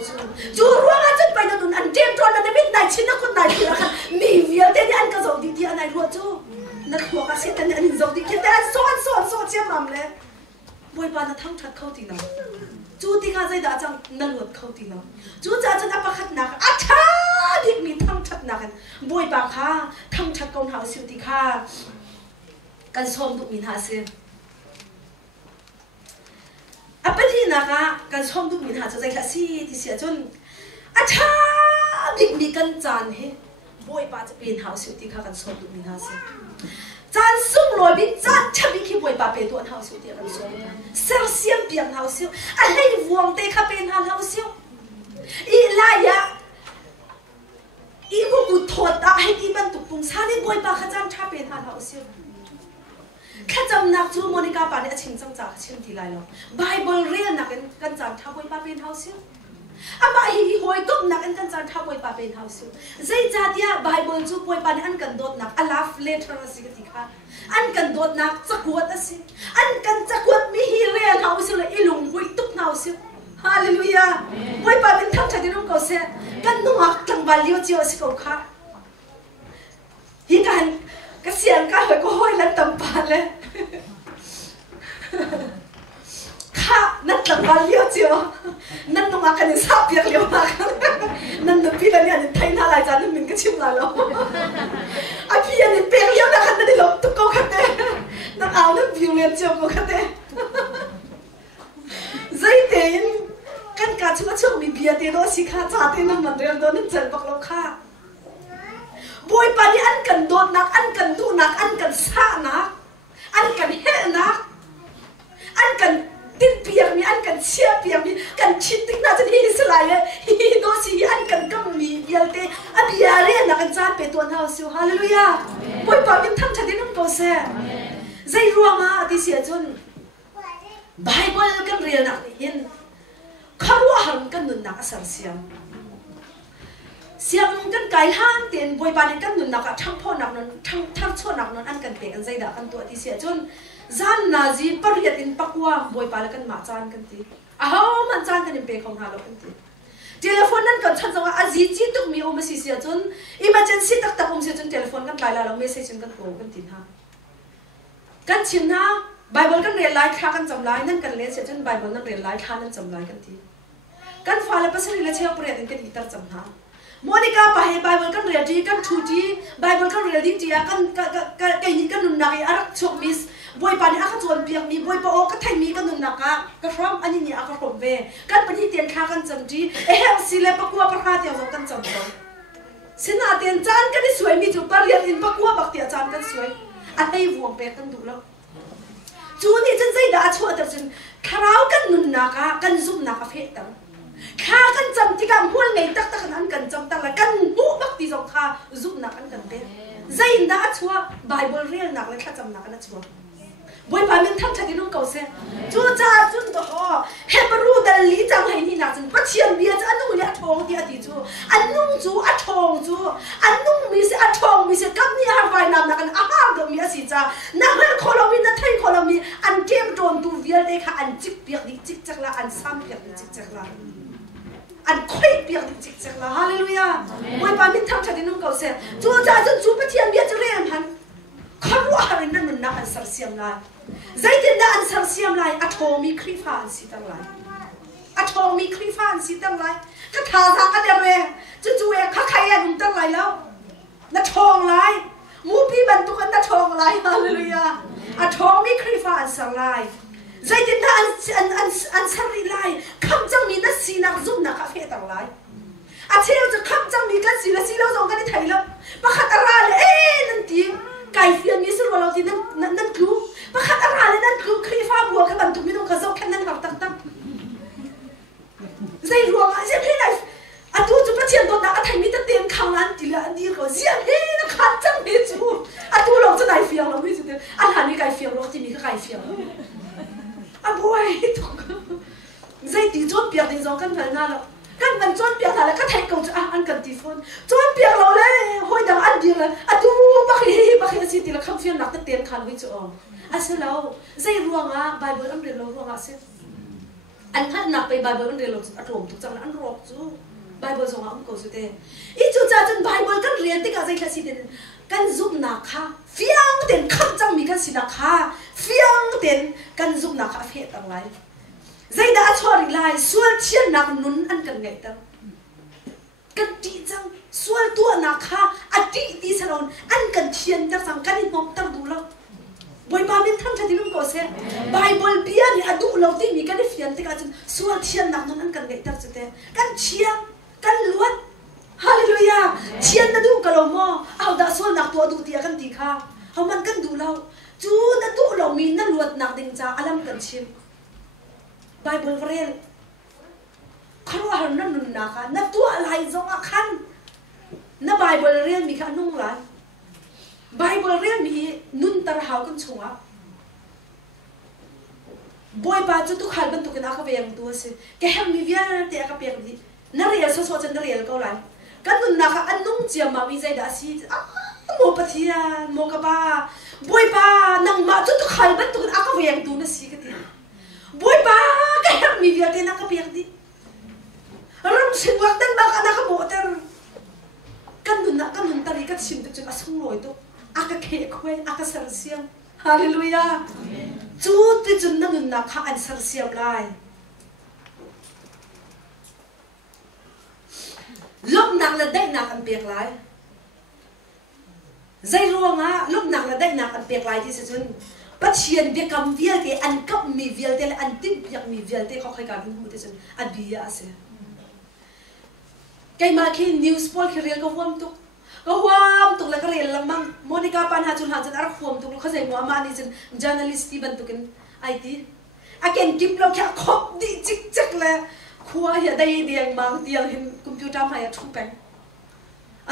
จูรัวมาจนไปนั่นอันเจมตอนนั้นไม่ได้ชิ้นนักคนได้ที่ละค่ะมีวิญญาณเดียวอันก็ส่งดีที่อันไหนรัวจูนักหัวก็เสกันเนี่ยอันนี้ส่งดีแค่แต่อันซ้อนเชื่อมเลยบอยปาน่ะทั้งชัดเข้าที่น้องจูติกาใจด่าจังนั่นหลุดเข้าตีน้องจูจ่าจะนับประคัดนักอาชาดิมีทั้งชัดนักกันบวยปากข้าทั้งชัดกองหาสิวติข้ากันชมดุมีหาเสียอัปปะที่นักะกันชมดุมีหาจะใจแค่ซีที่เสียจนอาชาดิมีกันจานเฮบวยปาจะเป็นหาสิวติข้ากันชมดุมีหาเสียจานสุ่มลอยบินจานชับบิคิบวยปาเป็นตัวหาสิวติกันชมเซลเซียมเปียงหาสิวอันให้วงเตะข้าเป็นหาสิวอีลายะอีพวกกูโทษอะให้ที่มันตุกปุงซานี่บวยปาข้าจำชาเป็นหาสิวข้าจำนักจูโมนิกาปาเนี่ยชิมจังจากชิมทีไรแล้วไบเบิลเรียนนักกันจำชาบวยปาเป็นหาสิวอามาฮิหอยก็นักกันจำชาบวยปาเป็นหาสิวใจจัดยาไบเบิลจูบวยปาเนี่ยอันกันโดดนักอลาฟเลเทอร์สิกติค่ะอันกันโดดนักจักรวดสิอันกันจักรวดมีฮิเรียนหาสิวเลยอีลุงหุยตุกหาสิวฮาเลลูยาบวยปาเป็นทั้งชาติน้องเขาเสียกันนุ่งหักจังบาลีเจียวสิเขาค่ะฮิกันก็เสียงกันเลยก็ห้อยนั่นตำปานเลยค่ะนั่นจังบาลีเจียวนั่นนุ่งหักกันสับเปียกเลี้ยวมากนั่นตัวพี่แล้วเนี่ยไทยน่าไรจ้านั่นมินก็ชิมลาแล้วไอพี่อันนี้เปียกเลี้ยวนะกันนั่นได้หลบตุ๊กเขาคันเต้นั่นเอานั่นวิวเลียนเจียวเขาคันเต้ใจเต้นกันการช่วยช่วยมีเบียร์เต้นด้วยสิค่ะจ่าเต้นนั่นมันเรียนโดนนั่นเจ็บปักเราค่ะบวยปานี่อันกันโดนนักอันกันดูนักอันกันซานักอันกันเฮนักอันกันติดเปียกมีอันกันเชียเปียกมีกันชิดติ๊กน่าจะที่สลายเลยฮีโดสิอันกันก็มีเบียร์เต้อันเบียร์เรียนนักกันจ่าเปตัวเท้าสิวฮาเลลูยาบวยปานี่ทั้งชาติน้องโกเซ่ใจรัวมาที่เสียจนไบเบิลกันเรียนนักเห็นข้ารู้หันกันนุนนักสังเสียงเสียงกันไก่ห้างเตียนบวยปานี่กันนุนนักทั้งพ่อนักนั้นทั้งชั่วนักนั้นอันกันเปกันใจด่ากันตัวที่เสียจนจานนาจีปริยัตินปักว่าบวยปาแล้วกันมาจานกันตีอ้าวมันจานกันเปของหาเรากันตีเทเลโฟนนั้นกันฉันจะว่าอาจีจีตุกมีอมสิเสียจนemergencyตักเสียจนเทเลโฟนกันไล่เราเมสเซจกันโผล่กันตีนะกันชิมนะไบเบิลกันเรียนไลค์ค่ากันจำไลค์นั่นกันเรียนเสียจนไบเบิลนั่นเรียนไลค์ค่านั่นจำไลค์กันทีกันฟ้าและภาษาลิเลเชียเปรียบกันอีกตัดจำนะโมนิกาไปให้ไบเบิลกันเรียนดีกันทูดีไบเบิลกันเรียนดีจีกันยินกันนุนนักอารักชกมิสบวยปานี่อาจวนเปียกมีบวยปาโอก็ไทยมีกันนุนนักกระพร้อมอันนี้เนี่ยกระพร้อมเวกันปฏิเตียนค่ากันจำดีเฮลซีเลปกัวประคาเตียวกันจำเราสินาเตียนจานกันที่สวยมีจุดปริยัตินปกัวบักเตียจานกันสวยอันนี้วงเปกันดูแล้วจูนี่ฉันใจด่าชัวแต่ฉันคราวกันนุนนักกันซุ่มนักเฟตตั้งข้ากันจำที่กันหัวไงตักนั้นกันจำตั้งละกันบุบักตีสองข้าซุ่มนักกันกันเป็นใจด่าชัวไบเบิลเรียนนักเลยข้าจำนักกันชัวบวยปามินทั้งชาติน้องเก่าเสียจูจ้าจุนตัวเฮบรูดัลลีจังให้นี่นักจังปัจเจียนเบียร์อันนุ่งเนี่ยทองที่อดีจูอันนุ่งจูอันทองจูอันนุ่งมีเสียอันทองมีเสียกับนี่ฮาร์ไวน์นักกันอาร์ดมีสิจ้านักเรียนโคลอมีนักไทยโคลอมีอันเกมโดนตูเวียร์เด็กอันจิกเปียกดิจิกจักละอันซ้ำเปียกดิจิกจักละอันคุยเปียกดิจิกจักละฮาเลลูยาบวยปามินทั้งชาติน้องเก่าเสียจูจ้าจุนจูปัจเจียนเบียร์จะเรียนพันข้ารู้อะไรนั่นมันนักอันสัรเสียมลายใจเย็นนะอันสัรเสียมลายอัฐอมีครีฟ้าอันสีตั้งลายอัฐอมีครีฟ้าอันสีตั้งลายข้าท้าทางกันเดียวเลยจู่ๆเองข้าใครอันนุ่งตั้งลายแล้วนัทองลายมูพี่บรรทุกอันนัทองลายฮาเลลูยาอัฐอมีครีฟ้าอันสังลาย zai tin na an sari lai kham chang mi na si nak zum na ka fe tang lai a theu chu kham chang mi ka si la si lo zong ka ni thai lo pakhat ara le nan ti kai fian mi sur lo ti nan klu pakhat ara le nan klu khri fa bua ka ban tu mi dong ka zo khan nan har tak tak zai ruang a zai lai a tu chu pa chian do na ka thai mi ta ten khang lan ti la ni ko zian he na khan chang mi chu a tu lo chu nai fiang lo mi chu an han ni kai fiang lo ti mi ka kai fiang a boy zai ti chon piak ding zong kan phal na lo kan ban chon piak la ka thai ko chu an kan ti phone chon piak lo le hoi dang an dir la a tu ba khi si ti la kham fiang nak ta ten khan wi chu om a se lo zai ruang a bible am re lo ruang a se an khan nak pe bible an re lo a rom tu chang an rok chu bible zong am ko su te I chu cha chun bible kan rian ti ka zai kha si ten kan zup na kha fiang ten kham chang mi kan si na kha fiang ten kan zup na kha phe tang lai zai da chori lai sual thian nak nun an kan ngai tang kan ti chang sual tu na kha ati ti salon an kan thian ta sang kan in mom tang du lo boy pa min thang thati lum ko se bible bia ni adu lo ti mi kan fian ti ka chun sual thian nak nun an kan ngai tar chute kan chiang kan luat hallelujah thian na du ka lo mo au da sual nak tu adu ti kan ti kha hau man kan du lo chu na du lo mi na luat nak ding cha alam kan chim bible vrel kharo har na nun na kha na tu alai zong a khan na bible real mi kha nung lai bible real mi nun tar hau kan chunga boy pa chu tu khal ban tu kana ka veng tu se ke ham mi via te ka pek di na real so chan na real ko lai kan nun na kha an nung chia ma mi zai da si mo pathia mo ka ba boy pa nang ma chu tu khal ban tu ka veng tu na si ka ti boy pa ka ham mi via te na ka pek di ram sin wak tan ba ka na ka mo ter kan nun tari ka sim tu chu asung loi tu aka khe khoi aka sar siam hallelujah chu ti chun na nun na kha an sar siam lai lop nak la dai nak an pek lai zai ruanga lop nak la dai nak an pek lai ti se chun pathian be kam vial ke an kap mi vial te an tim piak mi vial te kho khai ka bu te chun abia ase kai ma khi news pol khi real ko hom tu la ka real lamang monica pan ha chun ar khom tu kha sai mo ma ni chen journalist ti ban tu ken it again kim lo kha khop di chik chak la khua ya dai diang mang diang hin computer ma ya thu pen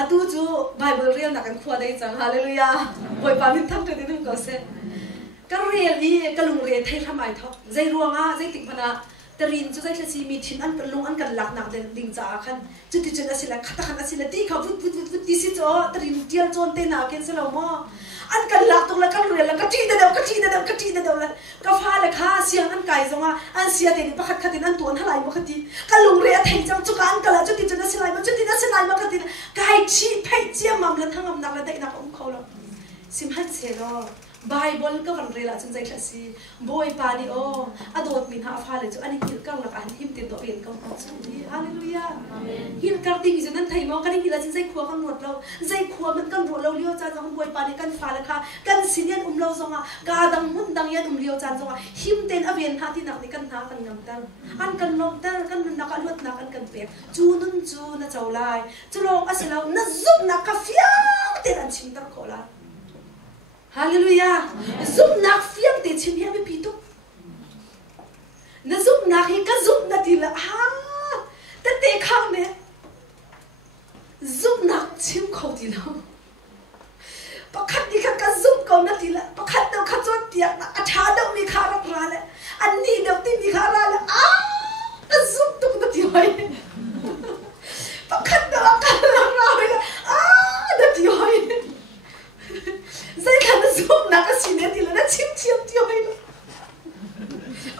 atu chu bible real na kan khua dai chang hallelujah boy pa min tham te din ko se ka real ni ka lung re thai thamai tho zai ruanga zai tik bana tarin chu zai thasi mi thin an kan lung an kan lak nak den ding cha khan chu ti chen asila khata khan asila ti kha vut ti si cho tarin tial chon te na ken se lo mo an kan lak tok la kan real la ka ti da la ka fa la kha siang an kai zonga an sia te ni pakhat khatin an ton halai mo khati ka lung re thai chang chu kan kala chu ti chen asila mo chu ti na silai mo khati kai chi phai chia mam la thangam nak la dai na om kholo sim han se lo bible ka van rela chen jai thasi boy pa ni o adot min ha fa le chu ani hil kang la kan him te to yen kang chu ni hallelujah amen hil kar ti mi zen thai mo kan hila chen jai khwa kan not lo jai khwa man kan ro lo lio cha jang boy pa ni kan fa la kha kan sinian lo zonga ka dang mun dang yan lio chan zonga him ten aven ha ti nak ni kan ha kan ngam tan an kan nom tan kan nun na ka lot na kan pe chu nun chu na chaulai chu lo asilo na zup na ka fiang te an chim tar ko la hallelujah zum nak fiang te chim ya me pitu na zum nak hi ka zum na ti la ha ta te khang ne zum nak chim kho ti lo pakhat ni kha ka zum ko na ti la pakhat do kha chot tiak na atha do mi kha ra le an ni do ti mi kha ra le ta zum tu na ti hoi pakhat do ka ra le na ti hoi zai kan zoom na ka sine ti la na chim ti hoi lo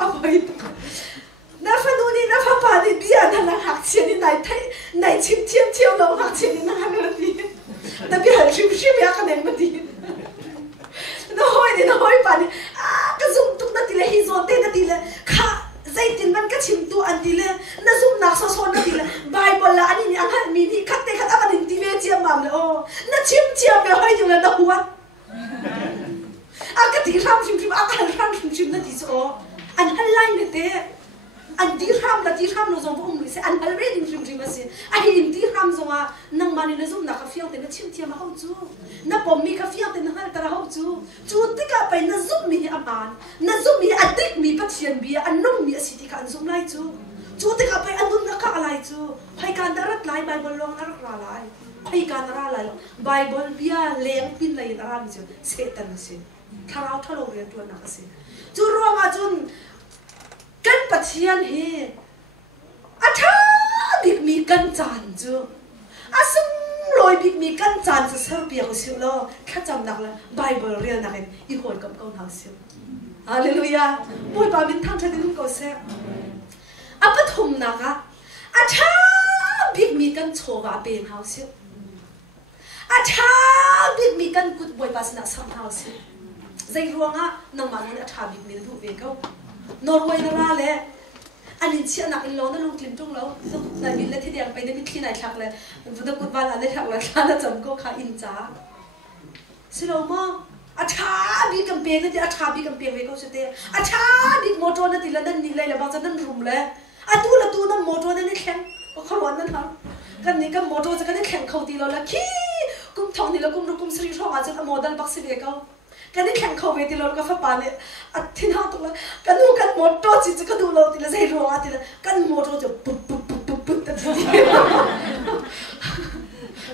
apoi na fa no ni na fa pa ni bia na na hak chen ni nai chim lo hak chen ni na ha na ti na bia chim ya ka nem ti na hoi pa ni ka zoom tu na ti la hi zon te na ti la kha zai tin man ka chim tu an ti la na zoom na so na ti la bible la ani ni an mi ni khat te khat akan ni ti ve chiam mam le o na chim be hoi ju la na huwa aka ti ram chim aka ram chim na ti so อันฮันไลน์เนี่ยเตะอันที่ทำแต่ที่ทำเราส่งพวกมึงเสียอันฮันเรดิ้งริมมาสิไอ้หินที่ทำส่งอ่ะนั่งมานี่นะส่งนักฟิล์มแต่นั่งชิมเทียมมาเขาจูนั่งผมมีกาแฟแต่นั่งฮันแต่เราเขาจูที่กับไปนั่งซุ่มมีอาบานนั่งซุ่มมีอันติกมีปัจเจียนบีอันนุ่มมีสิทธิการซุ่มไล่จูที่กับไปอันนุ่มนักอะไรจูให้การดารัดไล่ไบเบิลลงดารัดไล่ให้การดารัดไล่ไบเบิลเบียเลี้ยงพินไล่ดารัดจูเสตันสิถ้าเราทะเลาะเรียนตัวนักสิจูรวมอาจุนกันปัจเจียนเฮอาชาบิกมีกันจานจูอาซึ่งลอยบิกมีกันจานจะเสิร์ฟเบียร์ก็สิโลแค่จำนักละไบเบิลเรียนนักเองอีกคนกับเขาหาสิฮาเลลูยาบุยบาบินทั้งชาตินุ่งก็เสพอาปฐุมนักอาชาบิกมีกันโชว์ว่าเป็นหาสิอาชาบิกมีกันกุดบุยบาสนาสัมหาสิใจรวงอ่ะน้องมันนี่อาชาบิกมีถูกเวก้านอร์เวย์นั่นแหละอันนี้เชื่อนักอินโลนั่นลงกลิ่นตรงแล้วนายบินเล่ที่เดียงไปได้มิที่ไหนทักเลยบุตรกุดบ้านอันนี้ทักเลยข้าน่าจำก็ข้าอินจ้าสิเรามาอาชาบิกำเปียนั่นที่อาชาบิกำเปียเวก้าสุดเดียอาชาบิกมอเตอร์นั่นที่ละนั่นนี่เลยละบางจะนั่นรุมเลยอาตูละตูนั่นมอเตอร์นั่นนี่แข็งเขาร้อนนั่นทั้งกันนี่ก็มอเตอร์จะกันนี่แข็งเขาตีเราละขี้กุมทองนี่ละกุมรุกุมสรีทองอาจจะโมดัลบักสิเวก้ากันนี่แข่งเขาเวทีเราก็ฟ้าปานเนี่ยที่น่าตกเลยกันดูกันมอเตอร์จิตก็ดูเราทีละใจรัวทีละกันมอเตอร์จะปุ๊บปุ๊บปุ๊บปุ๊บปุ๊บแต่ที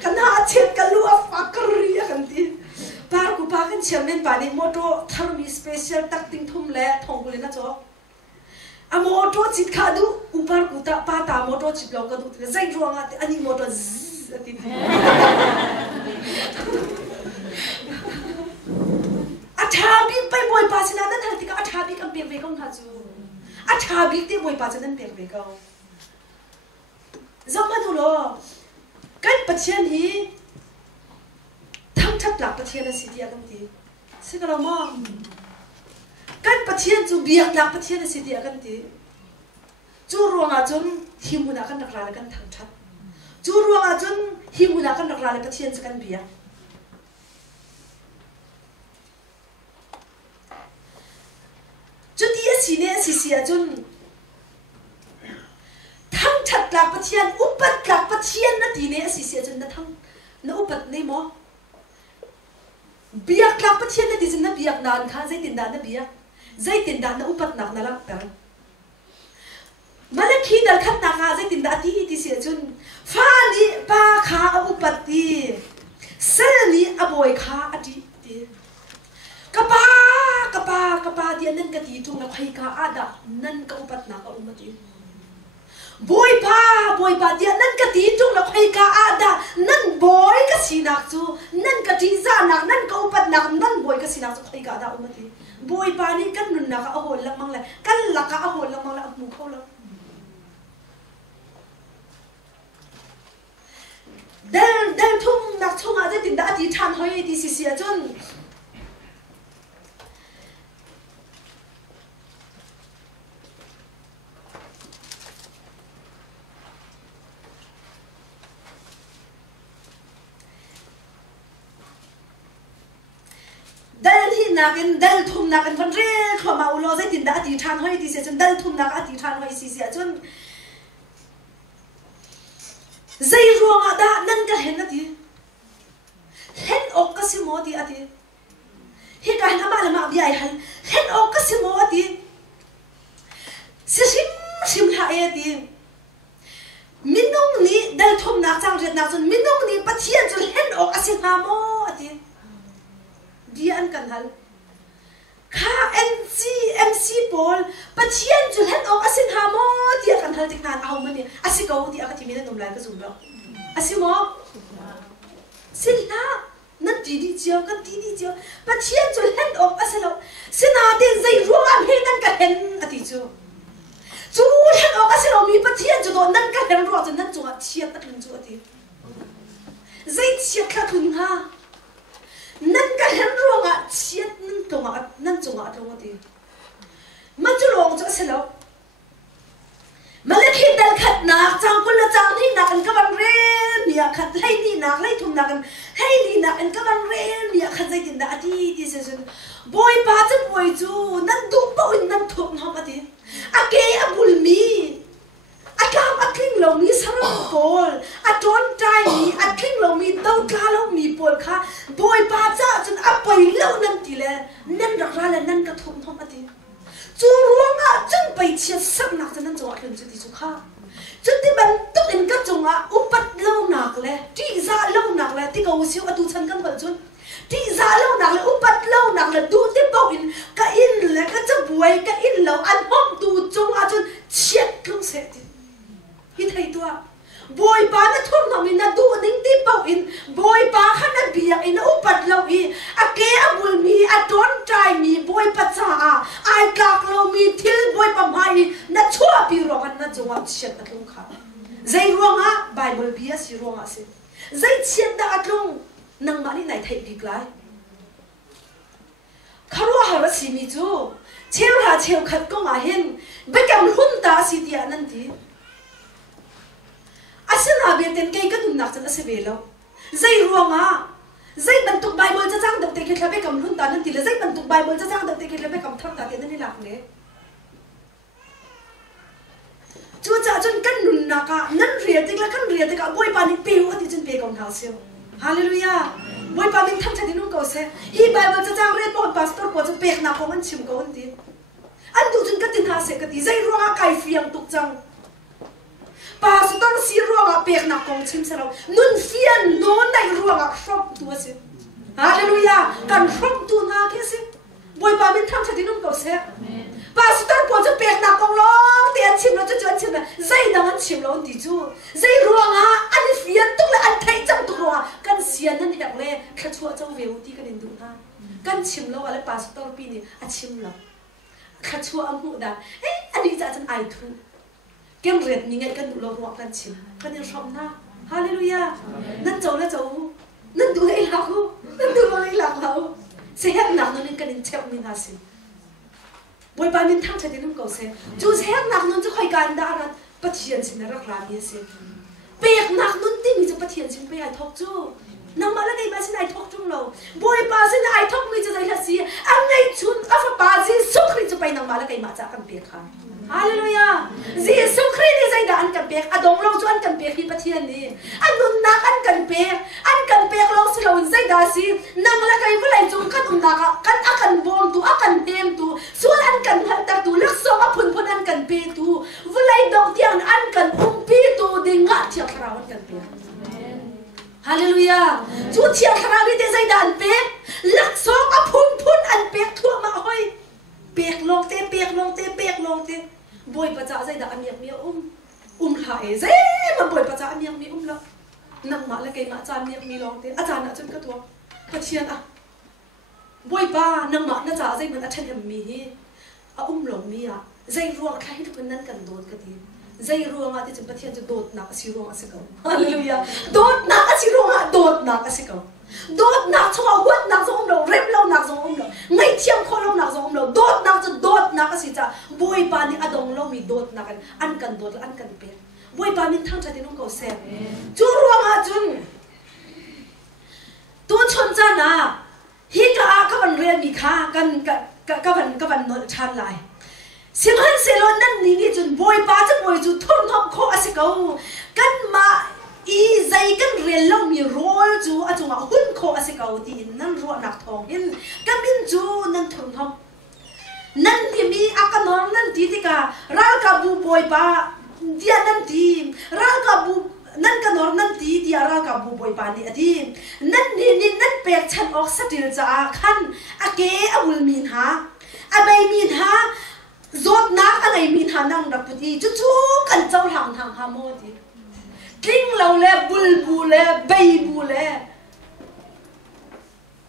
กันหาเช็ดกันรู้ฟักกรีกันทีปากูปากันเชื่อมเล่นปานนี้มอเตอร์ทำมีสเปเชียลตักติ้งทุ่มและทองกุเลยนะจ๊อะมอเตอร์จิตขาดูอุปาร์กูตาปาตามอเตอร์จิตเราก็ดูทีละใจรัวอ่ะอันนี้มอเตอร์ทีอาชาบิกไปบอยปาสินะนั่นทันทีก็อาชาบิกอันเปียกเวก้าหาจูอาชาบิกที่บอยปาสินั่นเปียกเวก้าจำมาดูโลกันปัจเจียนฮีทั้งชัดหลักปัจเจียนสิทธิกันทีสิ่งเรามองกันปัจเจียนจูเบียกหลักปัจเจียนสิทธิกันทีจูรวงอาจนหิมุนักกันนักลากันทั้งชัดจูรวงอาจนหิมุนักกันนักลาปัจเจียนจะกันเบียกจุดที่สิเนี่ยสิเสียจนทั้งชัดหลักปัจเจียนอุปหลักปัจเจียนนั่นทีเนี่ยสิเสียจนนั่นทั้งนั่นอุปนี่มั้งเบียกหลักปัจเจียนนั่นที่จนนั่นเบียกนานค่ะใจตินดานนั่นเบียกใจตินดานนั่นอุปหนักนั่นละกันมาเลขีดัลขัดนักใจตินดานที่เสียจนฟ้านี้ป้าขาอุปตีเส้นนี้อบอยขาอดีกะปาเดียนั่นกะตีจุงละใครกะอาดะนั่นกะอุปัตนักอุมาตีบอยปาเดียนั่นกะตีจุงละใครกะอาดะนั่นบอยกะสีนักจูนั่นกะตีจานักนั่นกะอุปัตนักนั่นบอยกะสีนักจูใครกะอาดะอุมาตีบอยปานี่กันนุนนักอโหละมังเลยกันละกะอโหละมังเลยมุขเขาละเดินทุ่งนักทุ่งอาจจะติดดาตีทานหอยตีเสียจนนักเดินทุ่มนักวันเร่ขมาอุโลใจติดดาตีทานห้อยตีเสียจนเดินทุ่มนักอตีทานห้อยเสียจนใจรวงอ่ะดานั่นก็เห็นนะทีเห็นอกก็สิโมทีอ่ะทีเห็นการทำอะไรมาใหญ่หันเห็นอกก็สิโมทีชิมหายอ่ะทีมินุ่งนี้เดินทุ่มนักจังเรียนนักจนมินุ่งนี้ปะเทียนจนเห็นอกก็สิหาโมอ่ะทีดีอันกันฮัลข้า NCMC บอลปะเทียนจุดเห็นออกอาศินหาโมเดียกันฮัลติกนานเอามันเนี่ยอาศิกเอาที่อากาศมีนั่นนุ่มลายก็สูงแล้วอาศิโมสิละนั่นดีเจียวกันดีเจียวปะเทียนจุดเห็นออกอาศิเราสินาเดินใจรัวอันเห็นนั่นก็เห็นอดีจูเห็นออกอาศิเรามีปะเทียนจุดนั่นก็เห็นรัวจนนั่นจุดเทียนตัดลิ้นจุดอดีใจเทียนขาดทุนฮะนั่นก็เห็นรัวอ่ะเชียดนั่นตรงอ่ะนั่นจงอ่ะตรงอ่ะดีมันจะลงจะเสร็จแล้วมันเลยคิดดันขัดหนักจังคนละจังที่หนักกันก็บังเรนเนี่ยขัดให้นี่หนักให้ทุ่มหนักกันให้นี่หนักกันก็บังเรนเนี่ยขัดใจติดหนักที่เสียจนบอยปาจะบอย boy chu nan du pawin nan thop nom ati ake abul mi atlam atling lo mi sarang pol aton tai mi atling lo mi tau ka lo mi pol kha boy pa cha chun apai lo nan ti le nan rak ra le nan ka thop nom ati chu ruanga chung pai chia sak nak nan chaw hlun chu ti chu kha chu ti ban tuk in ka chunga upat lo nak le ti za lo nak le ti ko siu atu chan kan bal chun ti za lo nak le upat lo nak le du ti pau in ka in le ka cha buai ka in lo an hom tu chung a chun chiet klung se ti hi thai tua boy pa na thum no min na du ning ti pau in boy pa khana biak in upat lo hi ake abul mi aton trai mi boy pa cha a ai kak lo mi thil boy pa mai na chua pi ro han na chunga chiet na klung kha zai ronga bible bia si ronga se zai chiet da atlung nang mani nai thai pi klai kharwa har si mi chu cheu ha cheu khat ko nga hin bekam hun ta si dia nan ti asana beten kai ka dun nak chan ase velo zai ruanga zai bantuk bible cha chang dak te ke thlabe kam hun ta nan ti le zai bantuk bible cha chang dak te ke thlabe kam thar ta te nan ni lak ne chu cha chun kan nun na ka nan ria tik la kan ria tik ka boy pa ni pe ati chun pe kam thal seo hallelujah boy pa min tham cha dinung ko se hi bible cha chang re po pastor ko chu pek na ko man chim ko an ti an du chun ka tin ha se ka ti zai ruanga kai fiang tuk chang pastor si ruanga pek na kong chim sa lo nun fian no nai ruanga shop tu ase hallelujah kan shop tu na ke se boy pa min tham cha dinung ko se pastor po chu pek na kong lo te an chim lo chu chu chim na zai na an chim lo ti chu zai ruanga an fian tu la an thai chang tu ruanga kan sian nan hek le kha chu chau veu ti kan du na kan chim lo ala pastor pi ni a chim lo kha chu amu da ani cha chan ai thu kem ret ni ngai kan du lo ro kan chim kan yang shom na hallelujah nan chau la chau nan du lai la ko nan du lai la ko se hek nak no nin kan in cheu ni na si boy pa min thang cha de num ko se chu hek nak non chu khoi kan da na pathian sin na rak la ni se pek nak nun ti mi chu pathian sin pe ai thok chu nang mala nei ba sin ai thok chung lo boy pa sin ai thok mi chu dai la si ang ngai chun afa pa ji su khri chu pai nang mala kai ma cha kan pe kha hallelujah Jesus Christ ni zai da an kan pek adong lo chu an kan pek hi pathian ni an nun nak an kan pek lo si lo zai da si nang la kai bulai chung kan na ka kan akan bom tu akan tem tu sual an kan hal ta tu lak so apun pun an kan pe tu bulai dong tiang an kan pi tu dinga thiak rawan kan pek hallelujah chu thiak rawi te zai da an pek lak so apun pun an pek thu ma hoi pek long te boy pa cha zai da amiak mi la e zai ma boy pa cha amiak mi la nang ma la kai ma cha amiak mi long te a cha na chun ka thua pathian a boy pa nang ma na cha zai man a then mi hi a long mi a zai ruang khai tu kan nan kan dot ka ti zai ruang a ti chun pathian chu dot na si ruang a se ko hallelujah dot na si ruang a dot na ka se ko dot na chwa wat na zo lo rep lo na zo lo ngai thiam kho lo na zo lo dot na ka si cha boy pa ni adong lo mi dot na kan an kan dot an kan pe boy pa min thang cha ti nong ko se chu ruang a chun tu chon cha na hi ka ban re mi kha kan ka ban no chan lai sim han se lo nan ni chun boy pa cha boy chu thon thom kho a se ko kan ma i zai kan rel lo mi rol chu a chunga hun kho a se ko ti nan ro nak thong in kan min chu nan thon thom nan ti mi akanor nan ti ka ral ka bu boy pa dia nan ti ral ka bu nan ka nor nan ti dia ral ka bu boy pa ni ati nan ni nan pek chan ok satil cha khan ake awul min ha abai min ha zot nak angai min ha nang raputi chu kan chau hang ha mo ti king lo le bulbu le beibu le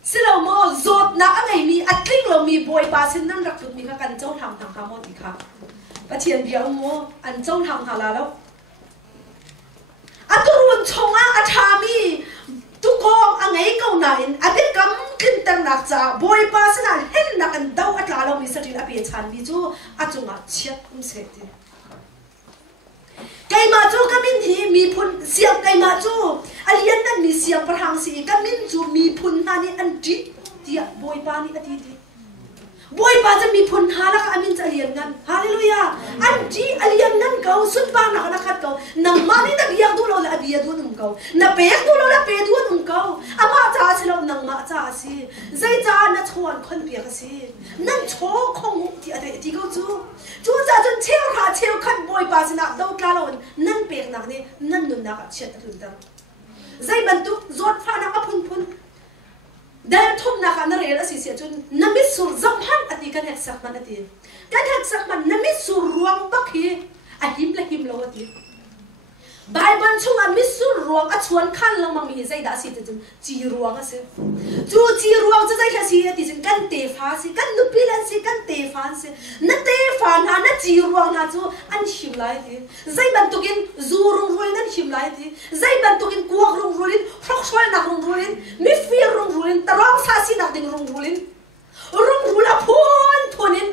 silo mo zot na angai mi atling lo mi boy pa sin nan rak mi ka kan chau thang ha mo ti kha pathian bia mo an chau thang ha la lo aturun chonga athami tu ko angai ko na in ade kam kin tar nak cha boy pa sin an hen na kan dau atla lo mi satin api chan mi chu achunga chiat se ti kai ma chu kamin hi mi phun siam kai ma chu alian nan mi siam parhang si kamin chu mi phun na ni an ti tia boy pa ni ati ti บอยปาจะมีผลหาแล้วก็อามินจะเลียนกันฮาเลลูยาอันที่เลียนกันเขาสุดบ้านนักขัดเขานำมานี่นักเลียงดูเราละอบียดูนุ่มเขานับเปียกดูเราละเปียดูนุ่มเขาอามาจ้าสิเรานังมาจ้าสิใจจ้านัดชวนคนเปียกสินั่นโชว์ของที่อะไรที่เขาจู่จ้าจนเชี่ยวขาเชี่ยวขันบอยปาสินักดูกลาเรานั่นเปียกนักนี่นั่นนุ่นนักเช็ดถึงดังใจบรรทุกจดฟ้านักพุ่นเดินทุ่มนักอันเรียนสิเสียจนน้ำมิสุรจำพันอดีกันหักสักมันอดีกันหักสักมันน้ำมิสุรรวงบักฮีอหิมละหิมโลอดีบายบันช่วงอันมิสุรรวงอัชวนขันลงมังมีใจด่าสิจนจีรวงอ่ะสิจู่จีรวงจะใจแค่สิอดีจนกันเตฟ้าสิกันนุปีลันสิกันเตฟ้าสินั่นเตฟ้านะนั่นจีรวงนะจู่อันหิมไล่ดีใจบันตุกินจูรุงรุยนั่นหิมไล่ดีใจบันตุกินกวกรุงรุยฟรอกช่วยนักรุงรุยมิฟีรุงรุยตรองซาสินักดึงรุงรุยละพูนิน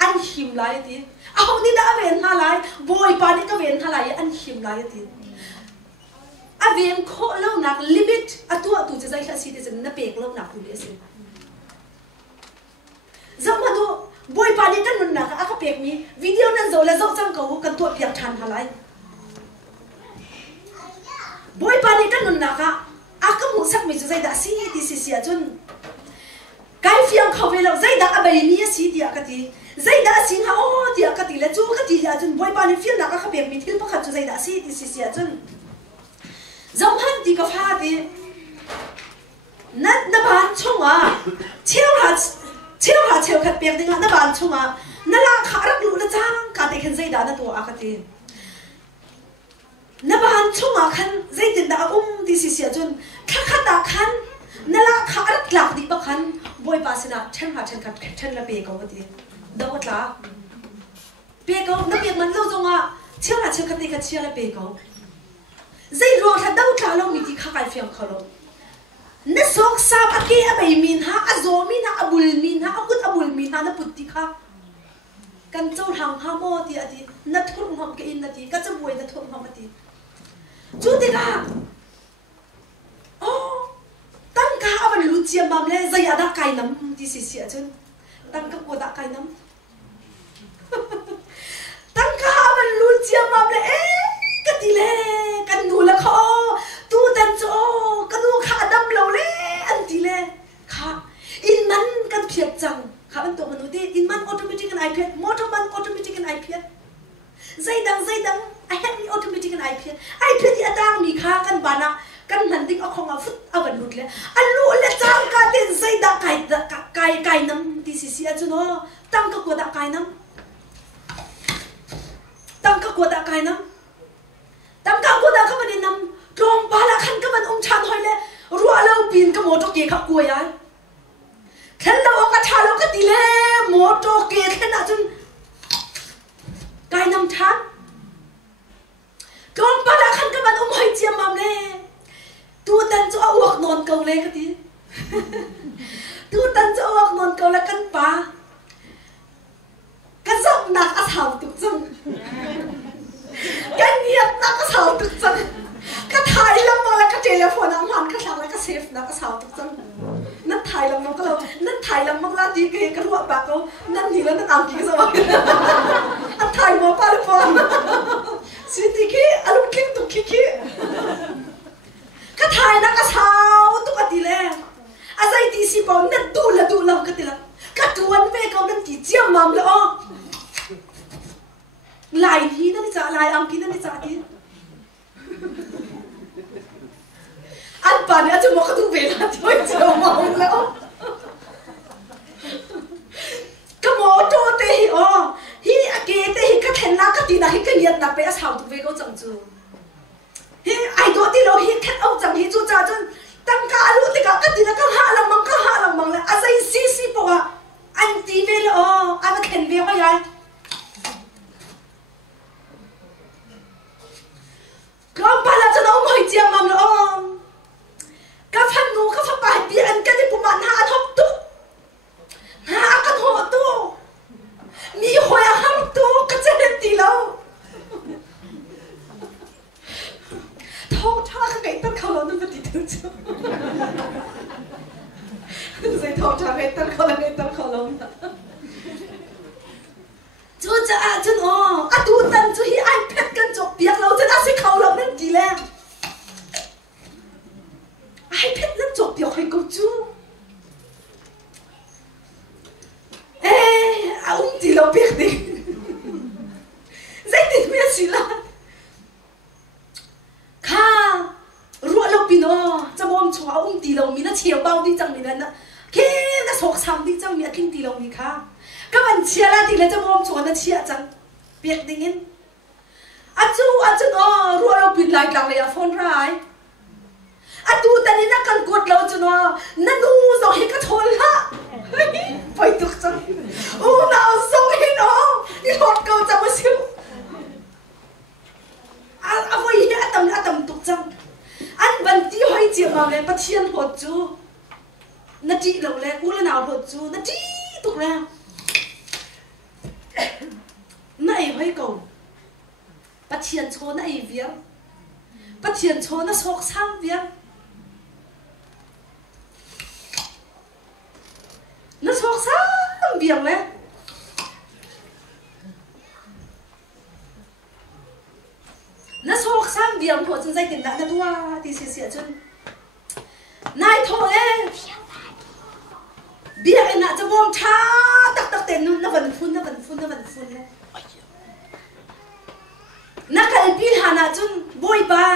อันหิมไล่ดีเอานี่ได้เวียนหาไล่บอยปานี่ก็เวียนหาไล่อันหิมไล่ดีอาเวียนโคเล่านักลิมิตอัตัวจะใจแค่สิเดจะนับเปกเล่านักดูเลยสิจะมาดูบอยปานี่กันนุ่นนักอาก็เปกมีวิดีโอนั้นโจแล้วโจจังเขากันตัวเปียกทันหาไล่บอยปานี่กันนุ่นนักอาก็มุสักมีจะใจด่าสิที่เสียจนไก่เฟียงเขาไปแล้วใจด่าอะไรมีสิเดียกติใจด่าสิฮะโอ้เดียกติแล้วจู่กติยาจนบอยปานี่เฟียงนักอาก็เปกมีที่พักจะใจด่าสิที่เสียจนจำพันตีกับฟ้าดีนั่นบ้านช่วงเชี่ยวขัดเปียกดีงนั่นบ้านช่วงนั่นละขารักลูนั่นจ้างการเด็กขันใจด่านั่นตัวอาคตินั่นบ้านช่วงขันใจติดด่าที่เสียจนขัดด่าขันนั่นละขารักหลักดีปะขันบอยปาสนาเช่นขัดเช่นละเปียกเอาดีดาวตาเปียกเอานั่นเปียกมันเล่าจงเชี่ยวขัดตีขัดเชี่ยวละเปียกเอาใจรวงทัดดาวตาเรามีที่ข้าไก่เฟียงเขาเรานั่นสกซาบอาเกะไปมินฮะอาโซมินฮะอาบุลมินฮะอากุดอาบุลมินฮะนั่นปุตติค่ะกันเจ้าทางฮาโมตีอดีนั่นทุ่งหอมเกินนาทีก็จะบวยนั่นทุ่งหอมอดีจุดเด็กโอ้ตั้งข้ามันรู้เจียมบำเลยใจอาดักไก่น้ำที่เสียจนตั้งกับกูดักไก่น้ำตั้งข้ามันรู้เจียมบำเลยกันดีเลยกันดูแล้วเขาตู้ตันโจกันดูขาดำเราเลยอันดีเลยค่ะอินมันกันเพียบจังค่ะมันตัวมนุษย์ที่อินมันออโตเมติกกันไอเพียดมอเตอร์มันออโตเมติกกันไอเพียดใจดังไอแฮปมีออโตเมติกกันไอเพียดที่อาดังมีค่ากันบานะกันมันดิ้งเอาของเอาฟุตเอาวันลุดเลยอันรู้เลยจังกันที่ใจดังไก่น้ำที่เสียจุนตั้งก็กลัวดักไก่น้ำตั้งก็กลัวดักไก่น้ำตั้งก็กลัวดักเขาไม่ได้น้ำตรงบาละขันก็มันชันหอยเลยรัวเราปีนก็โมโตเกะขับกลัวยัยแค่เรากระชาเราก็ตีเลยโมโตเกะแค่นั้นจนไก่น้ำชันตรงบาละขันก็มันหอยเจียมมาเลยตัวตันจะเอาออกนอนเกาเลยก็ทีตัวตันจะเอาออกนอนเกาแล้วกันปะกันส่งหนักอาสาวตุกจังกันเงียบนักอาสาวตุกจังก็ถ่ายลงมาแล้วก็เทเลโฟนน้ำมันก็ทำแล้วก็เซฟนักอาสาวตุกจังนั่นถ่ายลงมาก็เรานั่นถ่ายลงมาแล้วดีกันก็รัวปากเขานั่นทีแล้วนั่นอ่างกี่สวรรค์อันถ่ายมาป้าหรือเปล่าสิติกี้อารมณ์คิดตุกขี้ก็ถ่ายนักสาวตุกติเลยอะไรที่สิบวันนั่นดูละก็ติละก็ตัวนั้นเวเขานั่นที่เจียมมั่มเลยอ๋อลายที่นั่นนี่จ้าลายอังกี้นั่นนี่จ้าที่อันป่านนี้อาจจะมองเขาดูเวลาที่เจียมมั่มแล้วก็มองตัวเตะอ๋อที่อาเกเตะก็เห็นนักก็ตีนะที่ก็เยียดนักไปอาสาวตุกเวเขาจังจูที่ไอ้ตัวที่เราเห็นแค่เอาจังที่จู่จ้าจนตั้งการรู้ติกาก็ตีนะก็หาลังมังเลยอะไรซีปะอันตีเวลอ๋ออันนั้นเห็นเวลก็ยัยก็ปาละจะน้องหอยเจียมมั่มเลยอ๋อก็ฟันงูก็ฟันปลายเบียนกันที่ประมาณ5 ทบตุ๊หากันหัวตุ๊มีหอยห้ามตุ๊ก็จะเห็นตีแล้วท้องท่าข้างในต้นเขาเรานั่นมันติดถึงจ้ะใส่ท้องท่าในต้นเขาเราในต้น ตีเราเปียกดิใจติดเมียสิละข้ารัวเราปีนอจะมอมชัวตีเรามีน่าเชียวเบาดีจังมีนั่นนะแค่น่าสกซ้ำดีจังมีทิ้งตีเรามีค่ะก็มันเชียร์ละตีแล้วจะมอมชัวน่าเชียร์จังเปียกดิ่งอาจูอ๋อรัวเราปีนไหลกลางเลยฟอนร้ายอาจูแต่นี่นักการกดเราจนว่านั่นดูส่งให้กระทนละไปตุกจังโอ้น่าส่งให้น้องนี่หดเก่าจะมาซิวอาไว้เนี่ยอาตำตุกจังอันบันที่ให้เจียมาเลยปะเทียนหดจูนาจีเราเลยกูเลยหนาวหดจูนาจีตุกแล้วนั่นไอ้ให้เก่าปะเทียนโชว์นั่นไอ้เวียปะเทียนโชว์นั่นโชกซ้ำเวียนั่นโชกซ้ำเวียเลยนั่นโชคซ้ำเดียวหัวจนใจติดหนักนะตัวตีเสียจนนายโทเองเบียร์ไอ้น่ะจะมองช้าตักเต็นนู่นน่ะวันฟุ้นเลยนักการปีหานะจนบอยบ้า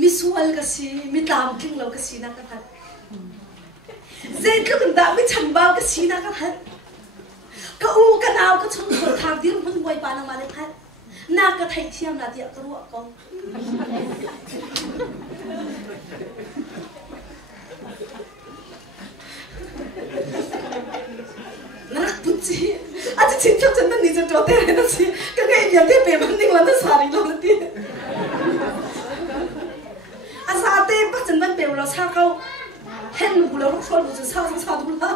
มีสวลก็สิมีตามกิ้งเราก็สินักกันเจ๊ก็เป็นดาวไม่ฉันบ้าก็สินักกันก็อู้กันเอาก็ชนหัวทางดิ้นมันบอยบ้านักมาเลยพัดน่าก็ไทยเทียมนาเดียกรัวกองนักปุจิอาจจะชินชอบจนนั่นนี่จะโจเตเลยนะสิก็ไงอย่าเตะเปย์มันนิ่งแล้วน่าสาริโลละทีอาซาเตะปัจจุบันเปย์เราชาเขาเห็นบุเราลูกชนบุจะชาดูละ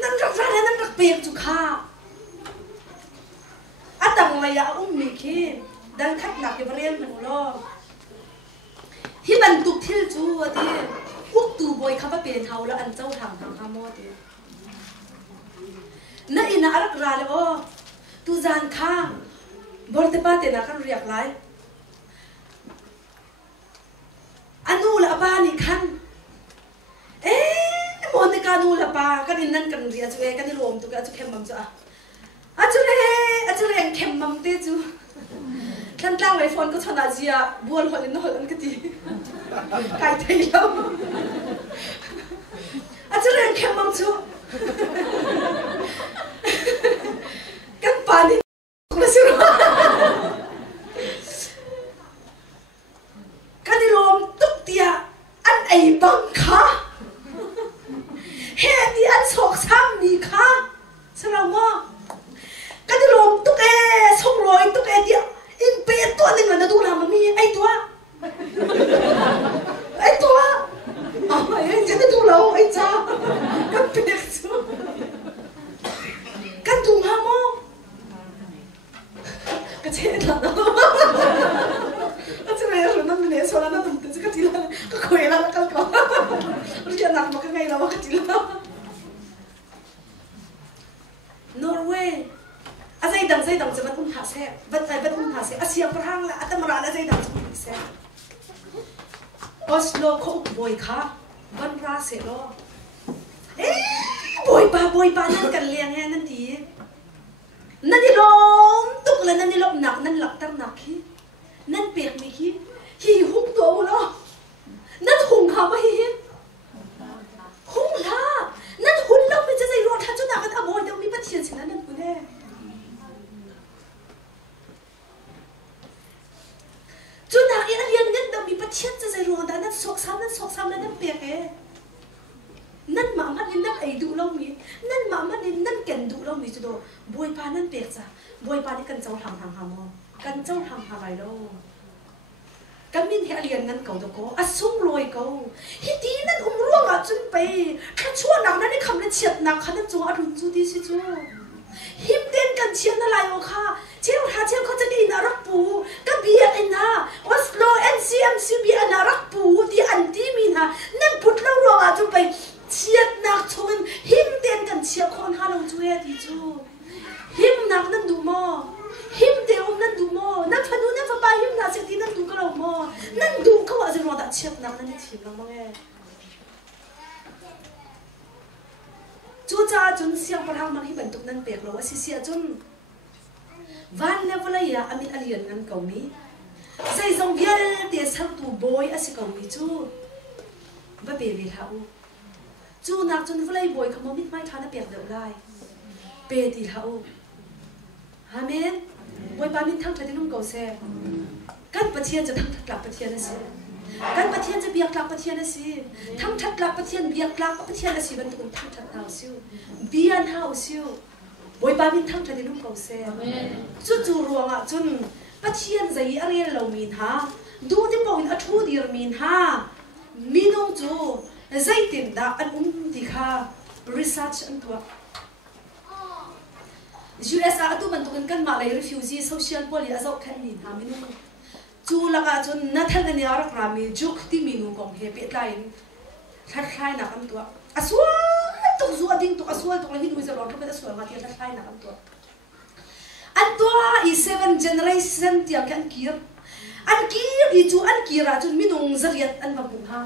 นั่นรักร้านนั่นรักเปย์จุค่าตังมายามีคีดังขัดหนักอยู่บริเวณหัวล้อที่บรรทุกที่จูว่าที่พวกตูบอยขับไปเป็นเท้าแล้วอันเจ้าทางข้ามอดีนั่นอินารักราเลยโอ้ตูจานข้าบริเตป้าเตนักกันเรียกไรอันนู้ละบ้านอีกขันมอนในการนู้ละป้ากันอินนั่นกันเรียกจูกันที่รวมตุกจูเข้มมั่งจ้ะอาจารย์เข้มมั่งเตจูท่านตั้งไว้ฟอนก็ชนะเจียบัวหอยนหอยกันทีไก่ไทยแล้วอาจารย์เข้มมั่งจูกันปานี่ก็สิรู้กันที่รวมตุกเตียอันไอ้บังค่ะเฮดีอันสอกซ้ำมีค่ะสลามว่ากันที่รวมตุกส่งรอยตุกเดียวอินเป็นตัวหนึ่งนะดูนะมันมีไอ้ตัวอ๋อไอ้ฉันจะดูเราไอ้จ้ากันเป็นตัวกันดูฮะโมกันเช่นนั้นอาจารย์เรานั่งอยู่ในโซนนั้นตุ้มตุ้มกันทีละก็คุยแล้วกันก่อนรู้จักนักมากันไงเรากันทีละนอร์เวย์อาใจดังจะมาทุ่มหาเสกบัดใจบัดทุ่มหาเสกอาเซียพรังละอาตมาราอาใจดังจะทุ่มเสกออสโลเขาบอยค่ะบันราเสโลบอยปานั่นกันเลี้ยงแง่นั่นทีนั่นที่ล้มตุกเลยนั่นที่ล้มหนักนั่นหลักตั้งหนักขี้นั่นเปียกมีขี้ขี้หุ้มตัวแล้วนั่นหุ่งเขาไปหุ้งละนั่นหุ่นเราไม่จะใจร้อนท่านจุนักกันอโมยเดี๋ยวมีปฏิเสธนั่นนั่นคุณแน่จุนักเรียนเงินเดี๋ยวมีปฏิเสธจะใจร้อนแต่นั่นสกซ้ำนั่นเปียกนั่นหมามันนี่นั่นไอ้ดูเรามีนั่นหมามันนี่นั่นแก่นดูเรามีจุดโดบวยปานั่นเปียกจ้ะบวยปานี่กันเจ้าทางหามอกันเจ้าทางหาไรโลกันมินเฮเรียนงั้นเก่าตะโกอัดสุ่มรวยเก่าฮิดีนั่นร่วงอ่ะจนไปข้าชั่วหนักนั่นได้คำนั้นเฉียดหนักข้านั้นจัวอรุณจูดีสิจูหิมเด่นกันเชียนอะไรโอค่ะเชี่ยวท่าเชี่ยวเขาจะดีน่ารักปูก็เบียร์ไอ้น่าวัสโล NCMC เบียร์น่ารักปูที่อันที่มีน่ะนั่นพุทธเราร่วงอ่ะจนไปเชียดหนักชนหิมเด่นกันเชียวคนหาเราจูเอดีจูหิมหนักนั่นดูมอหิมเดียวนั่นดูมอนั่นพนุนั่นพบายหิมหนักเสียทีนั่นดูก็เรามอนั่นดูเขาว่าจะรอดัดเชียบหนักนั่นเชียบเราบ้าง chú cha chun siang parang mang hi ban tuk nan pek lo asi sia chun van level ya amin alien ngan kau mi sai zong bial te sang tu boy asi kau mi chu ba be vi ha u chu nak chun vlai boy khamo mit mai thana pek de lai pe ti ha u amen boy ba min thang thadin kau se kan pathian cha thang thak pathian asi kan pathian cha biak lak pathian asi thang thak lak pathian biak lak pathian asi ban tu thang thak hau siu bian hau siu boy ba min thang thadin kau se amen chu chu ruanga chun pathian zai ariel lo min ha du ti pawin athu dir min ha minung chu zai tin da an ti kha research an tua USA atu ban tukan kan ma lai refugee social poli azau khan min ha minung chu laka chun na than ani arak rami juk ti minu kong he pe line thar khai na kan tua aswal tu zu ading tu aswal tu hin wizard or ka aswal ma ti thar khai na kan tua an tua i 7 generation ti kan kir an kir i chu an kira chun minung zariat an ba bung ha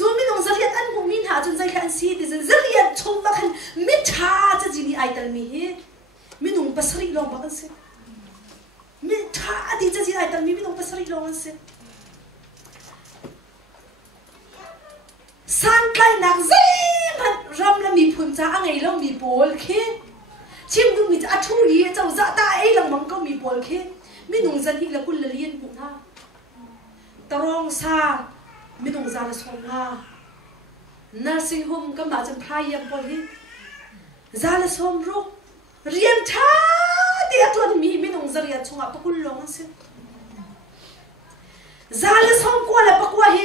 chu minung zariat an bung min ha chun zai khan citizen zariat chum ba khan mitha cha jini aital mi hi minung pasari long ba kan se mitha adi cha jini aital mi minung pasari long an se san kai nak zai ram la mi phun cha angai long mi pol khe chim du mi athu ri chau za ta ei lang mang ko mi pol khe minung zan hi la kul la lien bu ha tarong sa minung za la som ha nursing home kam da chan phai yam pol hi za la som ru rian tha ti atun mi minung zaria chunga pakul long se za la som ko la pakwa hi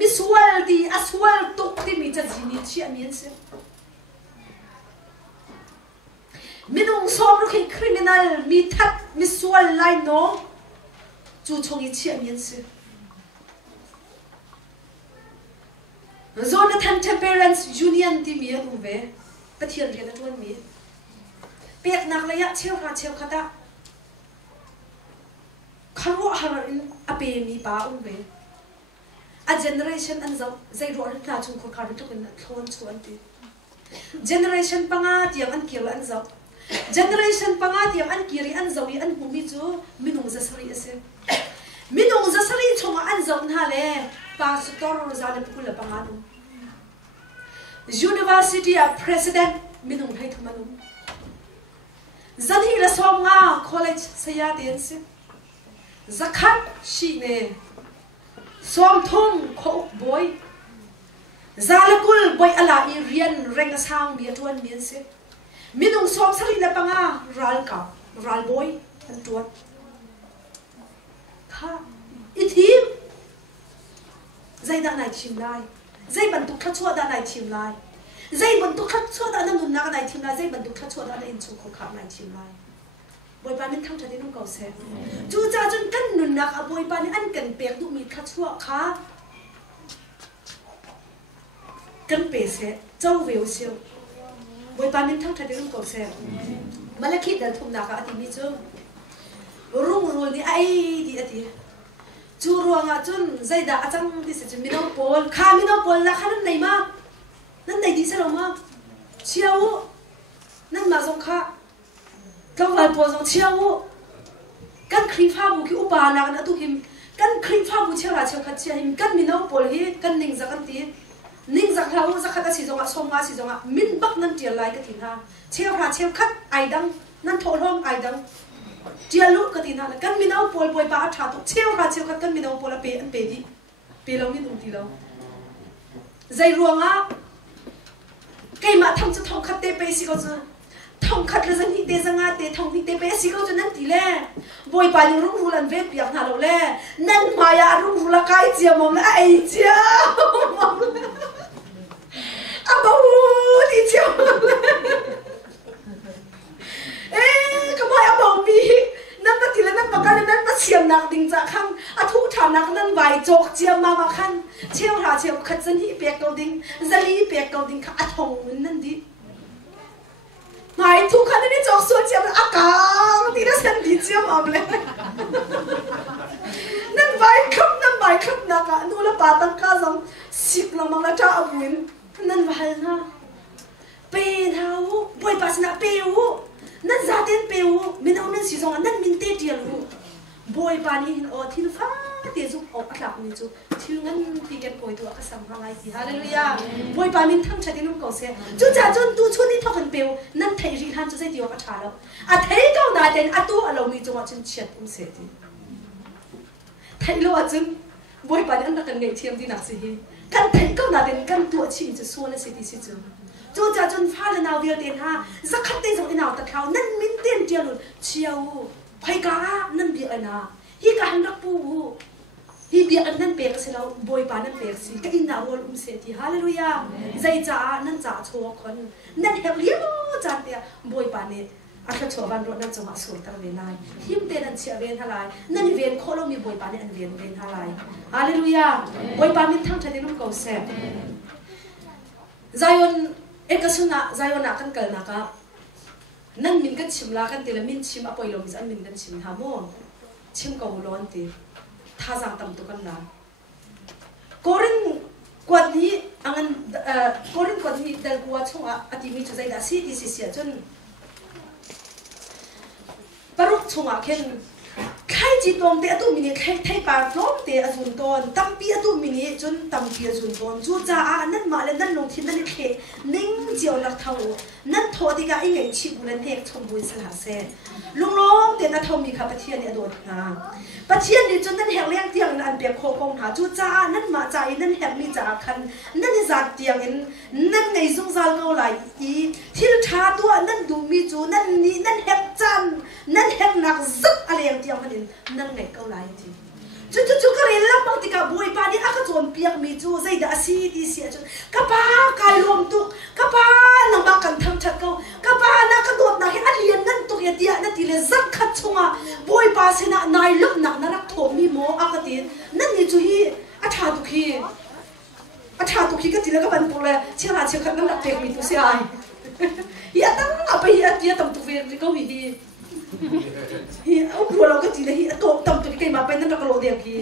mi swal di aswal tok ti mi cha jini chi amien se minung som ru khi criminal mi that mi swal lai no chu chongi chi amien se Jonathan Parents Union ti mi anu ve pathian rian atun mi pek nak la ya cheu khata kharu har in ape mi pa un ve a generation an zau zai ro na chung ko khar tu kan thon chuan ti generation panga tiang an kir an zau generation panga tiang an kiri an zawi an humi chu minung za sari ase minung za sari chonga an zau na le pastor za le pula panga nu university a president minung hai thumanu zani la somnga college saya den se zakhat shi ne som thong kho boy zalakul boy ala i rian reng sang bi tuan mien se minung som sari la panga ral boy an tuan kha ithim zai da nai chim lai zai ban tu kha chua da nai chim lai zai ban tu kha chua da na nun na nai chim lai zai ban tu kha chua da na in chu kho kha nai chim lai boy pa min thang thadi nu kau se chu cha chun kan nun nak a boy pa ni an kan pek du mi kha chua kha kan pe se chau veu siu boy pa min thang thadi nu kau se malaki dal thum na ka ati mi chu rung rul ni ai di ati chu ruanga chun zai da achang di se chun minong pol kha minong pol la khan nei ma nan nei di se lo ma chiao nan ma zong kha kan wal po zong chiao kan khri pha bu ki upa na kan atu kim kan khri pha bu chera cheu kha chia him kan minong pol hi kan ning za kan ti ning za kha za kha ta si zonga somma si zonga min bak nan tia lai ka thin ha cheu ha cheu khat ai dang nan thol hom ai dang tia lu ka tin ha kan minau pol poi pa tha to cheu ha cheu khat kan minau pol pe an pe di pe lo ni tung ti lo zai ruanga kai ma tham chu thong khat te pe si ko chu thong khat la zan hi te zanga te thong hi te pe si ko chu nan ti le boy pa ni rung rulan ve piak na lo le nan ma ya rung rula kai chia mom la ai chia abau ni chia kamu ya bawpi, nan patila nan pakal nan pasiam nak ding ca khang, athu tha nak nan vai jok chiam ma khan, cheu ha cheu khat san hi pek kau ding, zali pek kau ding kha athong nan di. Mai thu khan ni jok so chiam akang ti na san di chiam am le. Nan vai khap na ka nu la pa tang ka zong sik la mang la ta abuin, nan vai na. ปาสนาเปียวนั่นซาเตนเปียวมินเอานั่นสิจงนั่นมินเตเดียลูบอยปานี่โอ้ที่ฟ้าเตียจุกออกหลับนี่จุที่งั้นพี่แกป่วยตัวก็สัมภาระที่ฮาเลลูยาบอยปามินทั้งชาตินุ่มเก่าเสียจุจ่าจนตัวชุดนี้ทอกันเปียวนั่นไทยรีฮันจุใจเดียวก็ชาแล้วอ่ะไทยเก่าหน้าเด่นอ่ะตัวเรามีจังหวะจนเฉียดอุ้มเสียทีไทยเราจึงบอยปานี่อันนั้นกันไงเทียมที่หนักสิฮีกันไทยเก่าหน้าเด่นกันตัวชิงจะส่วนและสิที่สิจุจุจ่าจนฟ้าและนาวเดียวเด่นฮะสักขัดเต็นสองอินาวตะเขานั่นมินเตียนเดียวลุนเชียวใครกานั่นเบียร์นะฮีการรักปูฮีเบียร์นั่นเบียร์สิเราบอยปานั่นเบียร์สิก็อินาวลุมเสียทีฮาเลลูยาใจจ่านั่นจ่าโชว์คนนั่นเฮเลียมจ่าเดียบอยปานี่อาคาโชว์วันรถนั่นจะมาสวยตั้งเวลาฮิมเตนั่นเชียเวนฮาไลนั่นเวนโคเรามีบอยปานี่อันเวนฮาไลฮาเลลูยาบอยปามินทั้งชาตินุ่มเก่าเสียใจยนเอกสุนะใจยนนักกันเกินนักะนั่นมินกันชิมลากันตีละมินชิมอภัยลมจันมินกันชิมหาโมชิมเกาล้อนตีท่าจังตำตุกันนะกอรินกวดนี้อันกอรินกวดนี้เดลกัวช่วงอาทิตย์มีจุดใจดาซีที่เสียจนปรุกช่วงเข็นใครจีตอมเตะตัวมินิใครไทยปากล้อมเตะจุนตอนตั้มปีตัวมินิจนตั้มปีจุนตอนจูจ้านั่นมาเลยนั่นลงที่นั่นเขนิ่งเจียวนักเท่านั่นโทษที่กาไอ้เงี้ยชิบุลันเฮกชมบุญสละเสลุงล้อมเตะนักเท่ามีข้าปะเทียนเนี่ยโดนนะปะเทียนนี่จนนั่นแหกเลี้ยงเตียงนั่นเปียกโคกงหาจูจ้านั่นมาใจนั่นแหกมีจ่าคันนั่นจัดเตียงนั่นไงซุ่มซาลเงาไหลอีที่ชาตัวนั่นดูมีจูนั่นนี่นั่นแหกจันนั่นแหกหนักซึกอะไรอย่างเดียวมันนั่นไงเกาไหลทีจุกระเรียนลับบางทีกับบวยปานี่อาก็จวนเปียกมีจูใจด่าซีดีเสียจนกับป้ากายรวมตุกกับป้านังมากันทำชัดเกากับป้านักกระโดดนักให้อันเลียนนั่นตุกยาเดียนั่นทีเลยซักขัดชงอ่ะบวยปาเสนานายลุกหนักนรักโถมีโมอากตินั่นนี่จูฮีอาชาตุกีก็ทีแล้วก็บันตุเลยเชื่อราเชื่อขัดนั่นหลักเตะมีตุเสียเฮียตั้งเอาไปเฮียตั้งตุเวรก็มีดีฮีเอาบัวเราก็จีเลยฮีตัวตั้งตุกีมาเป็นนั่นเราก็โรเดียกี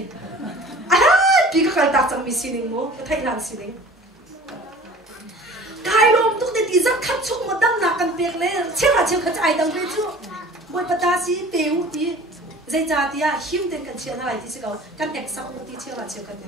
อะไรพี่ก็เคยตัดจังมีสิ่งโมก็ไทยนานสิ่งกายลมตุกเด็ดอีจักขัดชุกมาดังหนักกันเปียกเลยเชื่อราเชื่อขัดใจดังไปจู่บวยปตาซีเปียวทีใจจ่าที่หิมเต็นกันเชื่ออะไรที่สิเขากันเอกสักมุติเชื่อราเชื่อกัน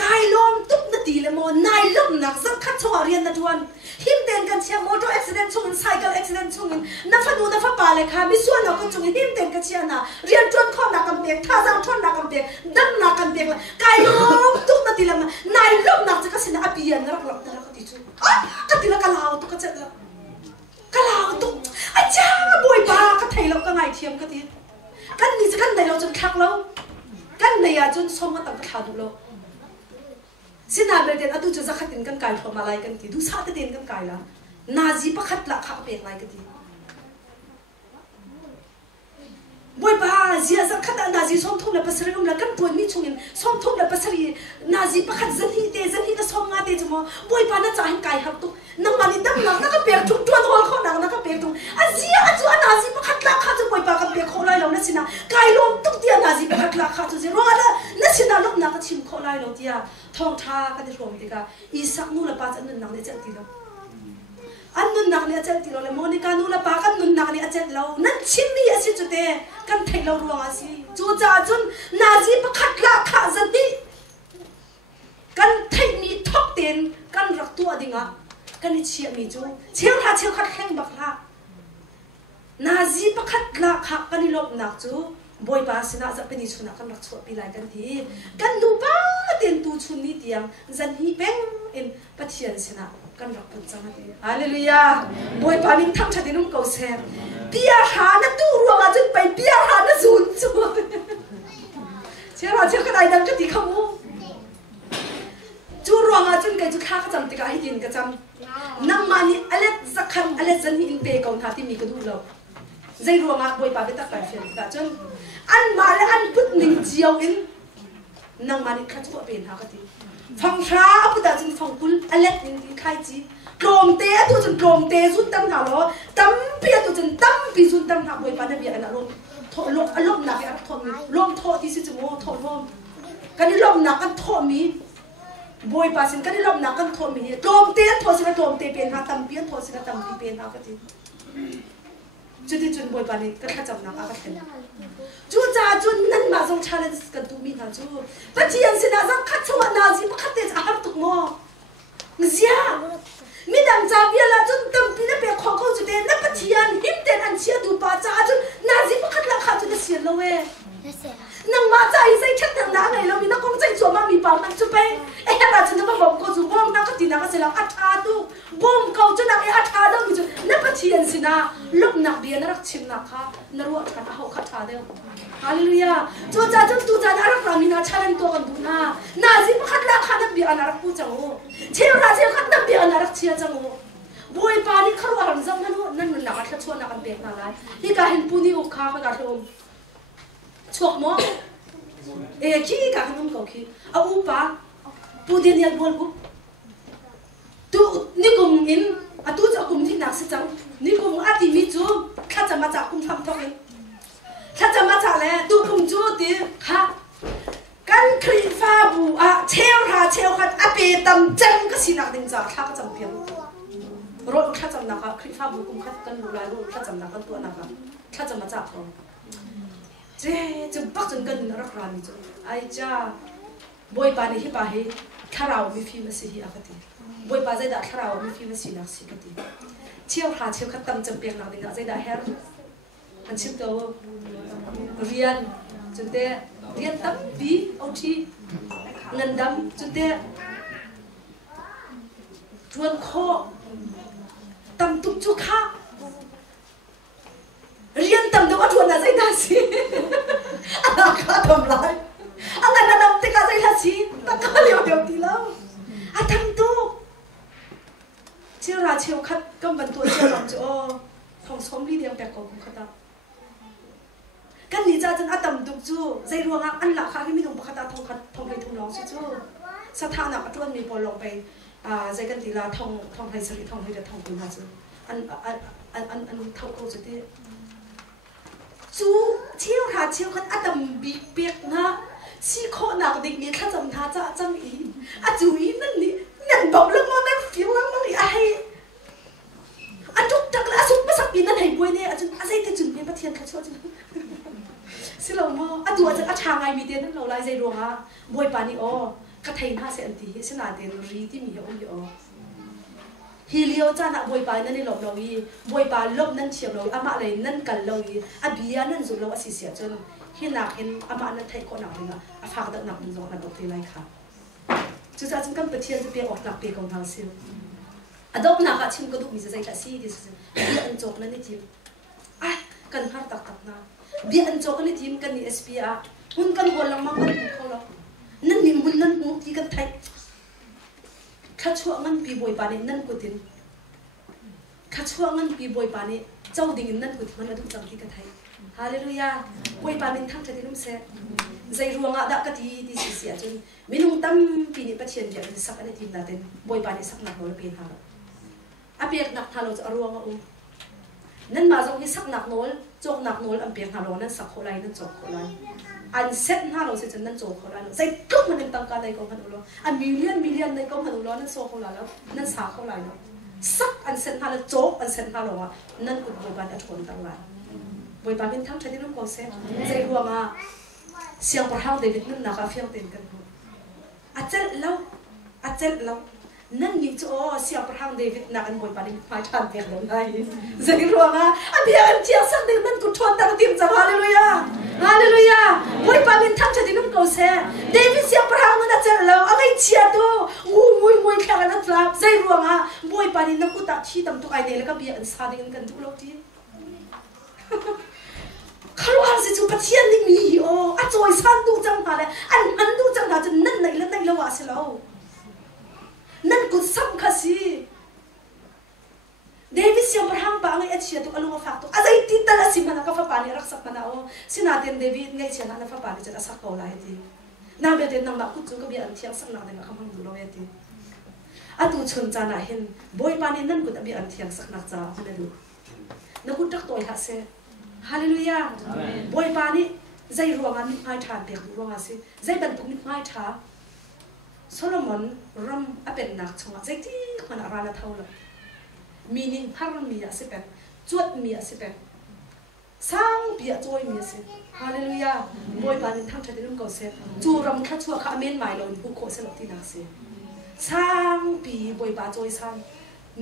กายลมตุกนาทีเลยโมนายลมหนักสักขัดชงเรียนนัดวันหิมเต็นกันเชื่อมอเตอร์อุบิเหตุชงไซเคิลอุบิเหตุชงนับฟันดูนับฟันปาเลยค่ะมีส่วนเราก็ชงหิมเต็นกันเชื่อนะเรียนจนข้อหนักกันเปียกท่าจังท่อนหนักกันเปียกดังหนักกันเปียกเลยกายลมตุกนาทีเลยมานายลมหนักจะก็เสนอปีนรักหลับแต่ละก็ติดจู่ก็ติดละกะลาวตุกก็เจละกะลาวตุกอาจารย์บวยปาก็ไทยเราก็ไงเทียมก็ติดกันนี่จะกันในเราจนคักแล้วกันในจนส้มมาตั้งขาดูเราสินาเบลเดนอดูจะจะขัดตินกันไก่ทำอะไรกันทีดูซาตินกันไก่ละนาซีปะขัดละขับเป็นอะไรกันทีบวยปาเสียจะขัดนาซีส้มทุ่งและปัสรีนุ่มและกันปวนมีชงยินส้มทุ่งและปัสรีนาซีปะขัดจันฮีเตจันฮีก็ส้มงาเตจมอบวยปาน่าจะให้ไก่หักตุนังมันนี่ดังนักนักเปียกจุดตัวทอลเขาหนักนักเปียกตุอาเสียอาจูนาซีปะขัดละขัดจะบวยปากับเปียกโคไลเราเนี่ยสินะไก่ลมตุกเดียนาซีปะขัดละขัดจะรอดละเนี่ยสินะลูกนักชิมโคไลเราเดียทองท่ากันที่รวมดีกันอีสักนู่นละป้าจะนั่นนักเนี่ยจะตีเราอันนู่นนักเนี่ยจะตีเราเลยโมนิกานู่นละป้ากันนู่นนักเนี่ยจะเรานั่นชิมมีอาศัยจุดเดกันไทยเรารวงอาศัยจูจ่าจุนนาซีปะขัดละขัดจะตีกันไทยมีทอกเตียนกันรักตัวดิ่งอ่ะกันนี่เชี่ยมีจูเชี่ยวท่าเชี่ยวขัดแข้งบักละนาซีปะขัดละขัดกันนี่ลบหนักจูบอยปาสนะจะเป็นนิชุนักกันรักชัวปีไรกันทีกันดูป้าเตียนตูชุนนี่เตียงจันฮีเป็นเอ็นปะเทียนสนะกันรักปุ่นจังทีฮาเลลูยาบอยปามินทั้งชาตินุ่มเก่าแซ่เปียหานะตู้รวงอาจจะไปเปียหานะศูนย์จูเชื่อเราเชื่อกันได้ดังกันทีขมูจูรวงอาจจะกันจูข้าก็จำติกาให้ยินก็จำนั่งมานี่อะไรสักคำอะไรจันฮีอินเปย์ก่อนหาที่มีกระดูกเราใจรวงอาบอยปาไปตักไปเฟียนกันจนอันมาและอันพุทธหนึ่งเจียวอินนั่งมานี่ขัดตัวเป็นหากติฟังช้าพุทธจนฟังกุลอเล็กนินใครจีกลมเตะตัวจนกลมเตะสุดตั้งหาล้อตั้มเปียตัวจนตั้มปีสุดตั้งหาบวยปานเบียนอารมณ์โถลมอารมณ์หนักอารมณ์ลมโถที่สิจมูกโถลมกันนี่ลมหนักกันโถมี บอยป้าสินก็ได้รับนักกันทนมีโจมเตี้ยทนสินะโจมเตี้ยเป็นหาตำเปี้ยนทนสินะตำเปี้ยนหาก็ทีจุดที่จุนบอยป้านี่ก็ถ้าจำนักอาก็เห็นจู่จ้าจุนนั่นมาส่งชาเลนจ์กันตูมีนะจู่ปัจจัยสินะสักขัดชัวนาซีปัจจัยอาหารตุกโม่เสียมีดังจ้าเบียละจุนตำปีน่ะเปียของเขาจุดเด่นนับปัจจัยหิมเด่นอันเชียดูป้าจ้าจุนนาซีปัจจัยราคาจุดเสียละเว้นังมาใจใส่ชัดทางน้าไงเรามีนักคงใจชัวมามีเปล่านักจุไปเอ๊ะเราจะมาบอกกูจุบ้องนักก็ตีนักก็เสร็จแล้วอัฐาดูบ้องเขาจุนักเอ๊ะอัฐาดูมีจุนับปัจจัยสินะลูกนักเบียนรักชิมนักค่ะนรัวขัดเขาขัดขาเดียวฮาเลลูยาจู่จ้าจุนตู่จ้ารักรามีนาชาเลนตัวกันดูนะนาซีพัดราคานักเบียนรักผู้จังโอเชี่ยวราเชี่ยวขัดนักเบียนรักเชี่ยวจังโอบวยปานี่ขลุ่นจังนั่นนั่นมันนักขัดชวนนักกันเบียนอะไรที่การเห็นปูนี่อุกขาเขาการชมช่วงมั้งขี้กันนุ่มเขาขี้เอาอุปะปูเดียนยันบอลกุตูนี่กุมอินอะตูจะกุมที่นักสิจังนี่กุมอาทิมิจูข้าจะมาจากกุมทำทองเองข้าจะมาจากแล้วตูกุมจูตีค่ะกันครีฟ้าบูอะเชลหาเชลขัดอะเปตัมจังก็สินักดึงจากข้าก็จำเพียงรถข้าจำนักครีฟ้าบูกุมข้ากันดูแลรถข้าจำนักกันตัวนักข้าจะมาจากทองเจ๊จะปักจนกันรักรามีจุไอ้จ้าบอยปานี่ฮิปาเฮข้าเราไม่ฟิมาสิฮิอาคติบอยปาใจด่าข้าเราไม่ฟิมาสินักสิกติเชี่ยวหาเชี่ยวขัดตั้มจำเปียงนักดึงใจด่าเฮร์อันชิบตัวเรียนจนเตะเรียนตั้มบีเอาทีเงินดำจนเตะทวนโคตั้มตุกจุกข้าเรียนตั้มแต่ว่าทวนอะไรได้สิอันนั้นข้าทำไรอันนั้นนั่นติดอะไรล่ะสิตั้งข้าเลี้ยวเดียวทีแล้วอันทำตัวเชี่ยวราเชี่ยวขัดก็บรรทุกเชี่ยวลำจ่อทองส้มลีเดียงแปลกกว่าคุณขัดกันนี่จ้าจนอาตัมดุกจูใจรัวงอันหลักค่ะที่มีตรงปกติทองขัดทองไทยทองร้องสิจูสถานะก็ตัวมีบอลลงไปใจกันทีละทองไทยสลิทองไทยจะทองคุณมาจูอันเท่าตัวจุดที่จูเชี่ยวหาเชี่ยวขัดอาตัมบีเปียกนะซี่โคหนักเด็กนี้ข้าจำท่าจะจังอีอาจูอีนั่นนี่นั่นบอกเรื่องมันนั่นฟิวแล้วมันไอ้อันทุกจักรอาสุภาษาปีนั่นให้บวยเนี่ยอาจารย์อะไรที่จุนเป็นประเทศเขาชอบจังสิเราโม่อาตัวอาจารย์อาชางไงมีเดียนั่นเราไล่ใจรัวฮะบวยปานี่อ๋อกระเทยน่าเสียอันตีสินาเดนรีที่มีเอาอยู่อ๋อฮีเลียวจ้าหน้าบวยปานั่นในหลบเราอีบวยปาลบนั่นเฉียบเราอามาอะไรนั่นกันเราอีอาเบียนั่นสุดเราอาศิเสียจนเห็นหนักเห็นอามานั่นไทยก็หนักเลยนะอาฝากดักหนักมันจงหนักบอกทีไรค่ะจุดอาจารย์กันประเทศจะเปลี่ยนออกหนักเปลี่ยนของทางซิลอดอกหนักอะชิมก็ดูมีใจแต่ซีดิสิเบียอันจกนั่นนี่ทีมกันหาตักนะเบียอันจกนั่นนี่ทีมกันนี่ SPA หุ่นกันหัวลังมั่งกันเขาหรอกนั่นนี่หุ่นนั่นหูที่กันไทยข้าชั่วงั้นปีบอยปานี่นั่นกูทิ้งข้าชั่วงั้นปีบอยปานี่เจ้าดิ่งนั่นกูทิ้งมันมาดูจังที่กันไทยฮาเลลูยาบอยปานี่ทั้งใจที่นุ่มเสียใจรัวงะดักกะทีที่เสียจนไม่นุ่งตั้มปีนี้ประเทศเดียวสักอันนี้ทีมนาเต็นบอยปานี่สักหนักน้อยเป็นหาอาเปียกหนักทาเราจะรัวงะนั่นมาจงที่สักหนักน้อยจงหนักน้อยอันเปียกทาเรานั่นสักโคไลนั่นจกโคไลอันเซ็ตหน้าเราเสร็จนั่นโจกโคไลใจกึ๊กมันเป็นตังการในกองพันอุโลอันมิลเลียนในกองพันอุโลนั่นโซโคไลแล้วนั่นสาโคไลแล้วสักอันเซ็ตหน้าเราโจกอันเซ็ตหน้าเราอ่ะนั่นกุดบอยปานอัดทนตังหลายบอยปานเป็นทั้งชนิดนุ่งโคเซ่ใจรัวงะเสียงประหังเดวิดนั่นนักเฟียงเต็มกันอาเจ็ดแล้วนั่นนี่จ้าเสียงประหังเดวิดนักอันบอยปานนี่ไม่ทันเพียงเลยใจรัวงะอันเพียงเชียงสักเด็กนั่นกุดทนตังทีมจะฮาเลลูยาฮาเลลูยาบอยปานเป็นทั้งชนิดนุ่งโคเซ่เดวิดเสียงประหังนั่นอาเจ็ดแล้วอะไรเชียร์ตัวมวยแข่งกันนั่นครับใจรัวงะบอยปานนี่นักกุดตัดที่ตั้มตัวไอเดียแล้วก็เบียร์อันซาเด็กกันทุกโลกที่เขาว่าสิจุดประเทศนี่มีโอ้อาจอยสันดูจังหาเลยอันดูจังหาจะนั่นไหนแล้วว่าสิเรานั่นกุศลค่ะสิเดวิดเสียงประหังบางไอ้เชียตัวอารมณ์ฝากตัวอะไรติดตลอดสิมันก็ฟ้าปานี่รักษามันเอาสินาเดนเดวิดไงเชียนั่นฟ้าปานี่จะรักษาเขาไรทีน่าเบียดนั่งนักกุศลก็เบียดอันเที่ยงสักหน่อยนึงเขาพังดูเราเองทีอาตูชนจานาเห็นบอยปานี่นั่นกุศลเบียดอันเที่ยงสักหนักจ้าเขาไม่รู้นักกุศลตักตัวหาเสฮาเลลูยาบอยปานี่ใจรัวงามิดไม้ทานเปียกรัวงาสิใจบรรทุกมิดไม้ทา โซโลมอนรำอเป็นนักชงใจที่มันอาราณเท่าเลยมีนิ่งพาร์มีอาสิเป็นจวดมีอาสิเป็นสร้างเปียจอยมีอาสิฮาเลลูยาบอยปานิทั้งชาตินุ่มเกษตรจูรำคัดชัวข้าเมนหมายเราผู้โคสลบที่นักเสียสร้างปีบอยปาจอยสร้าง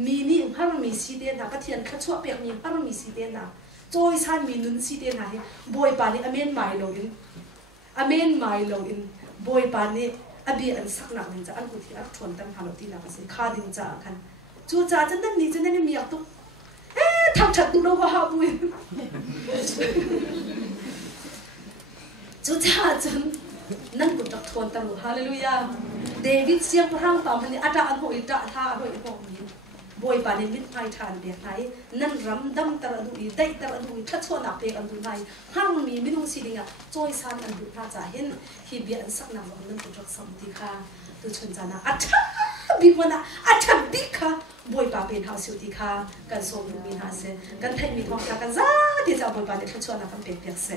มีนิ่งพาร์มีสีเดียนนะกระเทียนคัดชัวเปียกมีพาร์มีสีเดียนนะจอยสร้างมีนุนสีเดียนนะบอยปานิอเมนหมายเราอินอเมนหมายเราอินบอยปานิอบีอันสักหนักหนึ่งจะอันกุที่อันชวนตั้งหาเราที่นักเสียข้าดินจ่ากันจูจ่าจะนั่นนี่จะนั่นนี่มีอยากตุกทำฉันดูเราว่าบุยจุดท้ายจนนั่งกุดตักทวนตลอดฮาเลลูยาเดวิดเสียงพระร่างตามพันธุ์อาจารย์อันหัวอิจฉาท่าหัวอิจฉามีบอยปานิมิตไพทานเบียร์ไหนนั่นรำดำตระดูอีได้ตระดูอีทัดชวนนักเตะอันดูไหนห้างมีไม่ต้องสิ่งอ่ะจอยซันอันดูท่าจ่าเห็นฮีเบียร์อันสักหนังนั่งกุดตักสมติค่ะตัวชนจานะอาจารย์บิวนะอาจารย์ดิค่ะบอยปาเป็นหาสิวติค่ะกันส่งมีหาเสกันไทยมีทองกันจ้าที่จะบอยปาเนี่ยทัดชวนนักเป็นเปียกเส